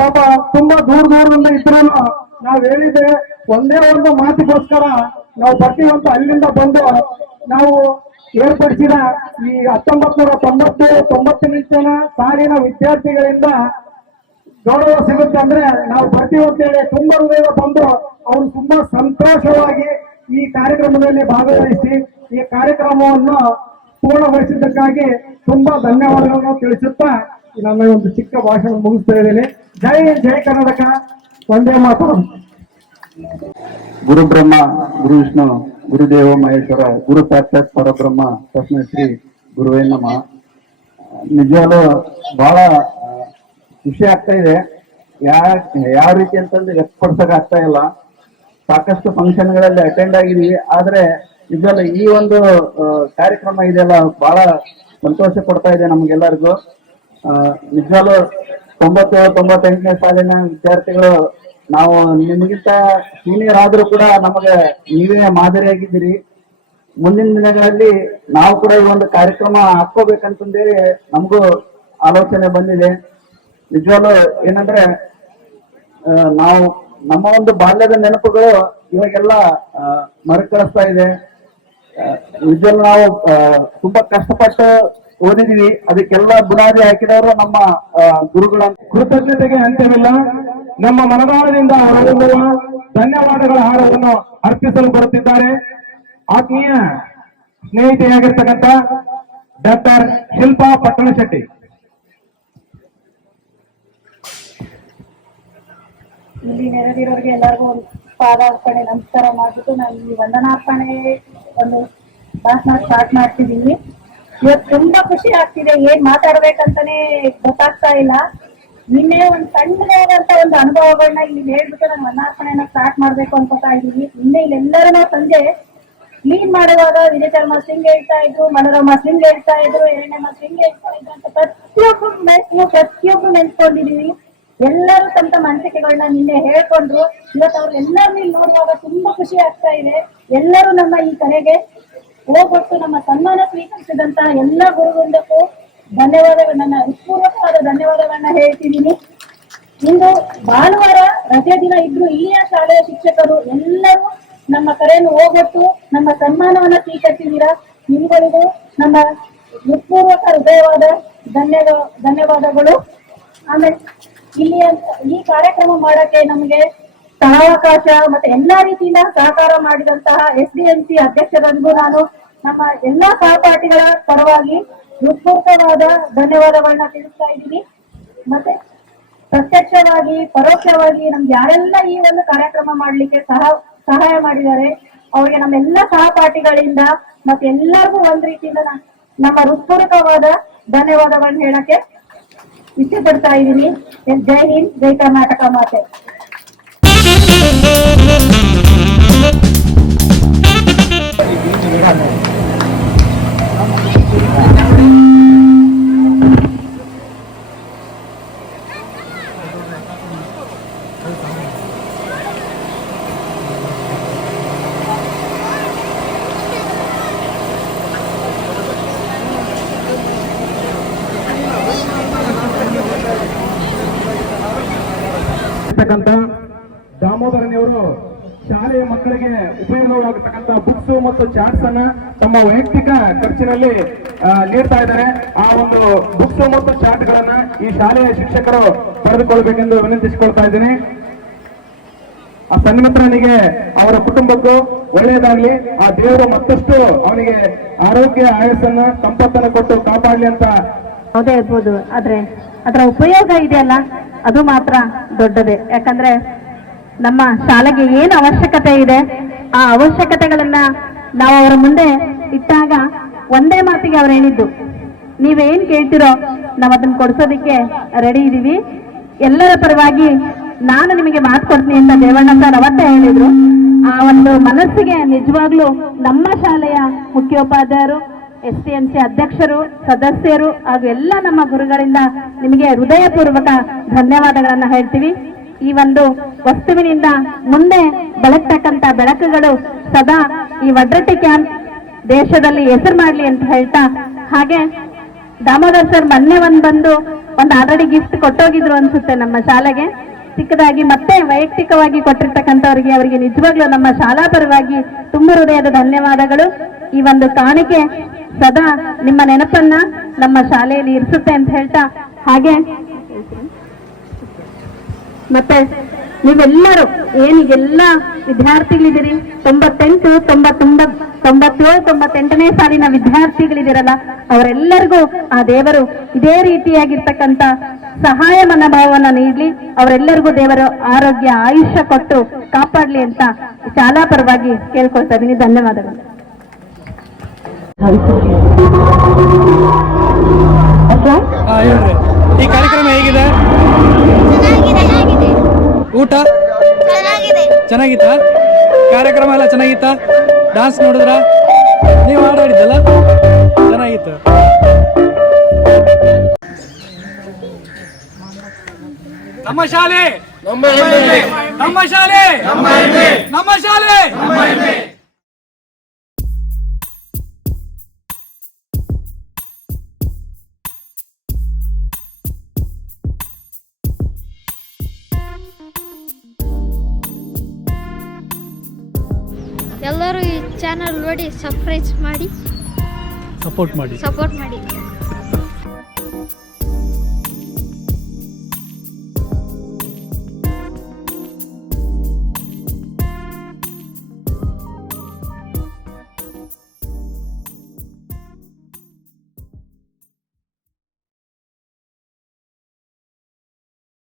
ಪಾಪ ತುಂಬಾ ದೂರದಿಂದ ಇದ್ರು ನಾವ್ ಹೇಳಿದ್ರೆ ಒಂದೇ ಒಂದು ಮಾತಿಗೋಸ್ಕರ ನಾವು ಬರ್ತೀವಿ ಅಂತ ಅಲ್ಲಿಂದ ಬಂದು ನಾವು ಏರ್ಪಡಿಸಿದ ಈ 1990 ಸಾಲಿನ ವಿದ್ಯಾರ್ಥಿಗಳಿಂದ ಗೌರವ ಸಿಗುತ್ತೆ ಅಂದ್ರೆ ನಾವು ಬರ್ತೀವಿ ಅಂತೇಳಿ ತುಂಬಾ ಹೃದಯ ಬಂದು ಅವರು ತುಂಬಾ ಸಂತೋಷವಾಗಿ ಈ ಕಾರ್ಯಕ್ರಮದಲ್ಲಿ ಭಾಗವಹಿಸಿ ಈ ಕಾರ್ಯಕ್ರಮವನ್ನು ಪೂರ್ಣಗೊಳಿಸಿದ್ದಕ್ಕಾಗಿ ತುಂಬಾ ಧನ್ಯವಾದಗಳನ್ನು ತಿಳಿಸುತ್ತಾ ನನ್ನ ಒಂದು ಚಿಕ್ಕ ಭಾಷಣ ಮುಗಿಸ್ತಾ ಇದ್ದೇನೆ. ಜೈ ಕರ್ನಾಟಕ, ವಂದೇ ಮಾತರಂ. ಗುರು ಬ್ರಹ್ಮ ಗುರು ವಿಷ್ಣು ಗುರುದೇವ ಮಹೇಶ್ವರ ಗುರು ಸಾಕ್ಷಾತ್ ಪರಬ್ರಹ್ಮ ತಸ್ಮೈ ಶ್ರೀ ಗುರುವೇ ನಮಃ. ನಿಜವಾಗ್ಲೂ ಬಹಳ ಖುಷಿ ಆಗ್ತಾ ಇದೆ. ಯಾವ ರೀತಿ ಅಂತಂದ್ರೆ ವ್ಯಕ್ತಪಡಿಸಕ್ ಆಗ್ತಾ ಇಲ್ಲ. ಸಾಕಷ್ಟು ಫಂಕ್ಷನ್ಗಳಲ್ಲಿ ಅಟೆಂಡ್ ಆಗಿದೀವಿ, ಆದ್ರೆ ನಿಜವಲ್ಲ ಈ ಒಂದು ಕಾರ್ಯಕ್ರಮ ಇದೆಲ್ಲ ಬಹಳ ಸಂತೋಷ ಕೊಡ್ತಾ ಇದೆ ನಮ್ಗೆಲ್ಲರಿಗೂ. ನಿಜವಾಗ್ಲೂ 97-98ನೇ ಸಾಲಿನ ವಿದ್ಯಾರ್ಥಿಗಳು ನಾವು ನಿಮಗಿಂತ ಸೀನಿಯರ್ ಆದ್ರೂ ಕೂಡ ನಮಗೆ ನೀವೇ ಮಾದರಿಯಾಗಿದ್ದೀರಿ. ಮುಂದಿನ ದಿನಗಳಲ್ಲಿ ನಾವು ಕೂಡ ಈ ಒಂದು ಕಾರ್ಯಕ್ರಮ ಹಾಕೋಬೇಕಂತಂದೇಳಿ ನಮಗೂ ಆಲೋಚನೆ ಬಂದಿದೆ. ನಿಜವಾಗ್ಲೂ ಏನಂದ್ರೆ ನಾವು ನಮ್ಮ ಒಂದು ಬಾಲ್ಯದ ನೆನಪುಗಳು ಇವಾಗೆಲ್ಲ ಮರುಕಳಿಸ್ತಾ ಇದೆ. ನಿಜವಾಗ್ಲೂ ನಾವು ತುಂಬಾ ಕಷ್ಟಪಟ್ಟು ಓದಿದೀವಿ, ಅದಕ್ಕೆಲ್ಲ ಬುನಾದಿ ಹಾಕಿದವರು ನಮ್ಮ ಗುರುಗಳ. ಕೃತಜ್ಞತೆಗೆ ಅಂತ್ಯವಿಲ್ಲ. ನಮ್ಮ ಮನದಾಳದಿಂದ ಅವರೆಲ್ಲರೂ ಧನ್ಯವಾದಗಳ ಹಾರವನ್ನು ಅರ್ಪಿಸಲು ಬರುತ್ತಿದ್ದಾರೆ. ಆತ್ಮೀಯ ಸ್ನೇಹಿತೆಯಾಗಿರ್ತಕ್ಕಂಥ ಡಾಕ್ಟರ್ ಶಿಲ್ಪಾ ಪಟ್ಟಣಶೆಟ್ಟಿ. ಇಲ್ಲಿ ನೆರೆದಿರೋರಿಗೆ ಎಲ್ಲರಿಗೂ ಒಂದು ಪಾದಾರ್ಪಣೆ ನಮಸ್ಕಾರ ಮಾಡ್ಬಿಟ್ಟು ನಾನು ಈ ವಂದನಾರ್ಪಣೆ ಒಂದು ಭಾಷಣ ಸ್ಟಾರ್ಟ್ ಮಾಡ್ತಿದ್ದೀನಿ. ಇವತ್ತು ತುಂಬಾ ಖುಷಿ ಆಗ್ತಿದೆ, ಏನ್ ಮಾತಾಡ್ಬೇಕಂತಾನೆ ಗೊತ್ತಾಗ್ತಾ ಇಲ್ಲ. ನಿನ್ನೆ ಒಂದು ಸಣ್ಣದಾದಂತ ಒಂದು ಅನುಭವಗಳನ್ನ ಇಲ್ಲಿ ಹೇಳ್ಬಿಟ್ಟು ನಾನು ವಂದನಾರ್ಪಣೆನ ಸ್ಟಾರ್ಟ್ ಮಾಡ್ಬೇಕು ಅನ್ಕೋತಾ ಇದ್ದೀವಿ. ನಿನ್ನೆ ಇಲ್ಲೆಲ್ಲರೂ ಸಂಜೆ ಕ್ಲೀನ್ ಮಾಡುವಾಗ ವಿಜಯ ಚರ್ಮ ಸಿಂಗ್ ಹೇಳ್ತಾ ಇದ್ರು, ಮನೋರಮಾ ಸಿಂಗ್ ಹೇಳ್ತಾ ಇದ್ರು, ಎರಡನೇಮ್ಮ ಸಿಂಗ್ ಹೇಳ್ತಾ ಇದ್ರು ಅಂತ ಪ್ರತಿಯೊಬ್ರು ನೆನ್ಸ್ಕೊಂಡಿದೀವಿ. ಎಲ್ಲರೂ ತಮ್ಮ ಅನಿಸಿಕೆಗಳನ್ನ ನಿನ್ನೆ ಹೇಳ್ಕೊಂಡ್ರು. ಇವತ್ತು ಅವ್ರೆಲ್ಲರನ್ನೂ ನೋಡುವಾಗ ತುಂಬಾ ಖುಷಿ ಆಗ್ತಾ ಇದೆ. ಎಲ್ಲರೂ ನಮ್ಮ ಈ ಕರೆಗೆ ಹೋಗ್ಬಿಟ್ಟು ನಮ್ಮ ಸನ್ಮಾನ ಸ್ವೀಕರಿಸಿದಂತಹ ಎಲ್ಲ ಗುರುವೃಂದಕ್ಕೂ ಧನ್ಯವಾದಗಳನ್ನ, ಹೃತ್ಪೂರ್ವಕವಾದ ಧನ್ಯವಾದಗಳನ್ನ ಹೇಳ್ತಿದ್ದೀನಿ. ಇಂದು ಭಾನುವಾರ ರಜೆ ದಿನ ಇದ್ರು ಇಲ್ಲಿಯ ಶಾಲೆಯ ಶಿಕ್ಷಕರು ಎಲ್ಲರೂ ನಮ್ಮ ಕರೆಯನ್ನು ಹೋಗ್ಬಿಟ್ಟು ನಮ್ಮ ಸನ್ಮಾನವನ್ನ ಸ್ವೀಕರಿಸಿದ್ದೀರಾ. ನಿಮ್ಗಳಿಗೂ ನಮ್ಮ ಹೃತ್ಪೂರ್ವಕ ಹೃದಯವಾದ ಧನ್ಯವಾದಗಳು. ಆಮೇಲೆ ಇಲ್ಲಿ ಈ ಕಾರ್ಯಕ್ರಮ ಮಾಡಕ್ಕೆ ನಮಗೆ ಸ್ಥಳಾವಕಾಶ ಮತ್ತೆ ಎಲ್ಲಾ ರೀತಿಯಿಂದ ಸಹಕಾರ ಮಾಡಿದಂತಹ SDMC ಅಧ್ಯಕ್ಷರಿಗೂ ನಾನು ನಮ್ಮ ಎಲ್ಲಾ ಸಹಪಾಠಿಗಳ ಪರವಾಗಿ ಹೃತ್ಪೂರ್ವಕವಾದ ಧನ್ಯವಾದಗಳನ್ನ ತಿಳಿಸ್ತಾ ಇದ್ದೀನಿ. ಮತ್ತೆ ಪ್ರತ್ಯಕ್ಷವಾಗಿ ಪರೋಕ್ಷವಾಗಿ ನಮ್ಗೆ ಯಾರೆಲ್ಲ ಈ ಒಂದು ಕಾರ್ಯಕ್ರಮ ಮಾಡ್ಲಿಕ್ಕೆ ಸಹಾಯ ಮಾಡಿದ್ದಾರೆ ಅವರಿಗೆ ನಮ್ಮೆಲ್ಲ ಸಹಪಾಠಿಗಳಿಂದ ಮತ್ತೆ ಎಲ್ಲರಿಗೂ ಒಂದ್ ರೀತಿಯಿಂದ ನಮ್ಮ ಹೃತ್ಪೂರ್ವಕವಾದ ಧನ್ಯವಾದಗಳನ್ನ ಹೇಳಕ್ಕೆ ಇಚ್ಛೆ ಪಡ್ತಾ ಇದ್ದೀನಿ. ಜೈ ಹಿಂದ್, ಜೈ ಕರ್ನಾಟಕ ಮಾತೆ. ದಾಮೋದರನಿಯವರು ಶಾಲೆಯ ಮಕ್ಕಳಿಗೆ ಉಪಯೋಗವಾಗತಕ್ಕಂತ ಬುಕ್ಸ್ ಮತ್ತು ಚಾರ್ಟ್ಸ್ ಅನ್ನ ತಮ್ಮ ವೈಯಕ್ತಿಕ ಖರ್ಚಿನಲ್ಲಿ ನೀಡ್ತಾ ಇದ್ದಾರೆ. ಆ ಒಂದು ಬುಕ್ಸ್ ಮತ್ತು ಚಾರ್ಟ್ ಗಳನ್ನ ಈ ಶಾಲೆಯ ಶಿಕ್ಷಕರು ಪಡೆದುಕೊಳ್ಬೇಕೆಂದು ವಿನಂತಿಸಿಕೊಳ್ತಾ ಇದ್ದೀನಿ. ಆ ಸನ್ಮಿತ್ರನಿಗೆ ಅವರ ಕುಟುಂಬಕ್ಕೂ ಒಳ್ಳೆಯದಾಗ್ಲಿ. ಆ ದೇವರು ಮತ್ತಷ್ಟು ಅವನಿಗೆ ಆರೋಗ್ಯ ಆಯಸ್ಸನ್ನ ಸಂಪತ್ತನ್ನ ಕೊಟ್ಟು ಕಾಪಾಡ್ಲಿ ಅಂತ. ಯಾವುದೇ ಇರ್ಬೋದು, ಆದ್ರೆ ಅದರ ಉಪಯೋಗ ಇದೆಯಲ್ಲ ಅದು ಮಾತ್ರ ದೊಡ್ಡದೇ. ಯಾಕಂದ್ರೆ ನಮ್ಮ ಶಾಲೆಗೆ ಏನು ಅವಶ್ಯಕತೆ ಇದೆ ಆ ಅವಶ್ಯಕತೆಗಳನ್ನ ನಾವು ಅವರ ಮುಂದೆ ಇಟ್ಟಾಗ ಒಂದೇ ಮಾತಿಗೆ ಅವ್ರು ಹೇಳಿದ್ದು, ನೀವೇನ್ ಕೇಳ್ತಿರೋ ನಾವು ಅದನ್ನ ಕೊಡ್ಸೋದಿಕ್ಕೆ ರೆಡಿ ಇದೀವಿ. ಎಲ್ಲರ ಪರವಾಗಿ ನಾನು ನಿಮಗೆ ಮಾತು ಕೊಡ್ತೀನಿ ಅಂತ ದೇವಣ್ಣ ಸರ್ ಅವತ್ತೇ ಹೇಳಿದ್ರು. ಆ ಒಂದು ಮನಸ್ಸಿಗೆ ನಿಜವಾಗ್ಲೂ ನಮ್ಮ ಶಾಲೆಯ ಮುಖ್ಯೋಪಾಧ್ಯಾಯರು, STMC ಅಧ್ಯಕ್ಷರು, ಸದಸ್ಯರು ಹಾಗೂ ಎಲ್ಲ ನಮ್ಮ ಗುರುಗಳಿಂದ ನಿಮಗೆ ಹೃದಯಪೂರ್ವಕ ಧನ್ಯವಾದಗಳನ್ನ ಹೇಳ್ತೀವಿ. ಈ ಒಂದು ವಸ್ತುವಿನಿಂದ ಮುಂದೆ ಬೆಳಗ್ತಕ್ಕಂಥ ಬೆಳಕುಗಳು ಸದಾ ಈ ವಡ್ರಟ್ಟಿ ಕ್ಯಾಂಪ್ ದೇಶದಲ್ಲಿ ಹೆಸರು ಮಾಡ್ಲಿ ಅಂತ ಹೇಳ್ತಾ, ಹಾಗೆ ದಾಮೋದರ್ ಸರ್ ಮೊನ್ನೆ ಬಂದು ಆಲ್ರೆಡಿ ಗಿಫ್ಟ್ ಕೊಟ್ಟೋಗಿದ್ರು ಅನ್ಸುತ್ತೆ ನಮ್ಮ ಶಾಲೆಗೆ. ಚಿಕ್ಕದಾಗಿ ಮತ್ತೆ ವೈಯಕ್ತಿಕವಾಗಿ ಕೊಟ್ಟಿರ್ತಕ್ಕಂಥವ್ರಿಗೆ ಅವರಿಗೆ ನಿಜವಾಗ್ಲೂ ನಮ್ಮ ಶಾಲಾ ಪರವಾಗಿ ತುಂಬ ಹೃದಯದ ಧನ್ಯವಾದಗಳು. ಈ ಒಂದು ಕಾಣಿಕೆ ಸದಾ ನಿಮ್ಮ ನೆನಪನ್ನ ನಮ್ಮ ಶಾಲೆಯಲ್ಲಿ ಇರಿಸುತ್ತೆ ಅಂತ ಹೇಳ್ತಾ, ಹಾಗೆ ಮತ್ತೆ ನೀವೆಲ್ಲರೂ ಏನೀಗೆಲ್ಲ ವಿದ್ಯಾರ್ಥಿಗಳಿದ್ದೀರಿ, 98, 97, 98ನೇ ಸಾಲಿನ ವಿದ್ಯಾರ್ಥಿಗಳಿದ್ದೀರಲ್ಲ, ಅವರೆಲ್ಲರಿಗೂ ಆ ದೇವರು ಇದೇ ರೀತಿಯಾಗಿರ್ತಕ್ಕಂಥ ಸಹಾಯ ಮನೋಭಾವವನ್ನ ನೀಡ್ಲಿ. ಅವರೆಲ್ಲರಿಗೂ ದೇವರು ಆರೋಗ್ಯ ಆಯುಷ್ಯ ಕೊಟ್ಟು ಕಾಪಾಡ್ಲಿ ಅಂತ ಶಾಲಾ ಪರವಾಗಿ ಕೇಳ್ಕೊಳ್ತಾ ಇದ್ದೀನಿ. ಧನ್ಯವಾದಗಳು. ಹೇಳ್ರಿ, ಈ ಕಾರ್ಯಕ್ರಮ ಹೇಗಿದೆ? ಊಟ ಚೆನ್ನಾಗಿತ್ತ? ಕಾರ್ಯಕ್ರಮ ಎಲ್ಲ ಚೆನ್ನಾಗಿತ್ತ? ಡಾನ್ಸ್ ನೋಡಿದ್ರ? ನೀವು ಆಡಿದ್ದಲ್ಲ, ಚೆನ್ನಾಗಿತ್ತು. ನಮ್ಮ ಶಾಲೆ ನಮ್ಮ ಶಾಲೆ ನಮ್ಮ ಶಾಲೆ. ಎಲ್ಲರೂ ಈ ಚಾನಲ್ ನೋಡಿ ಸಬ್ಸ್ಕ್ರೈಬ್ ಮಾಡಿ ಸಪೋರ್ಟ್ ಮಾಡಿ.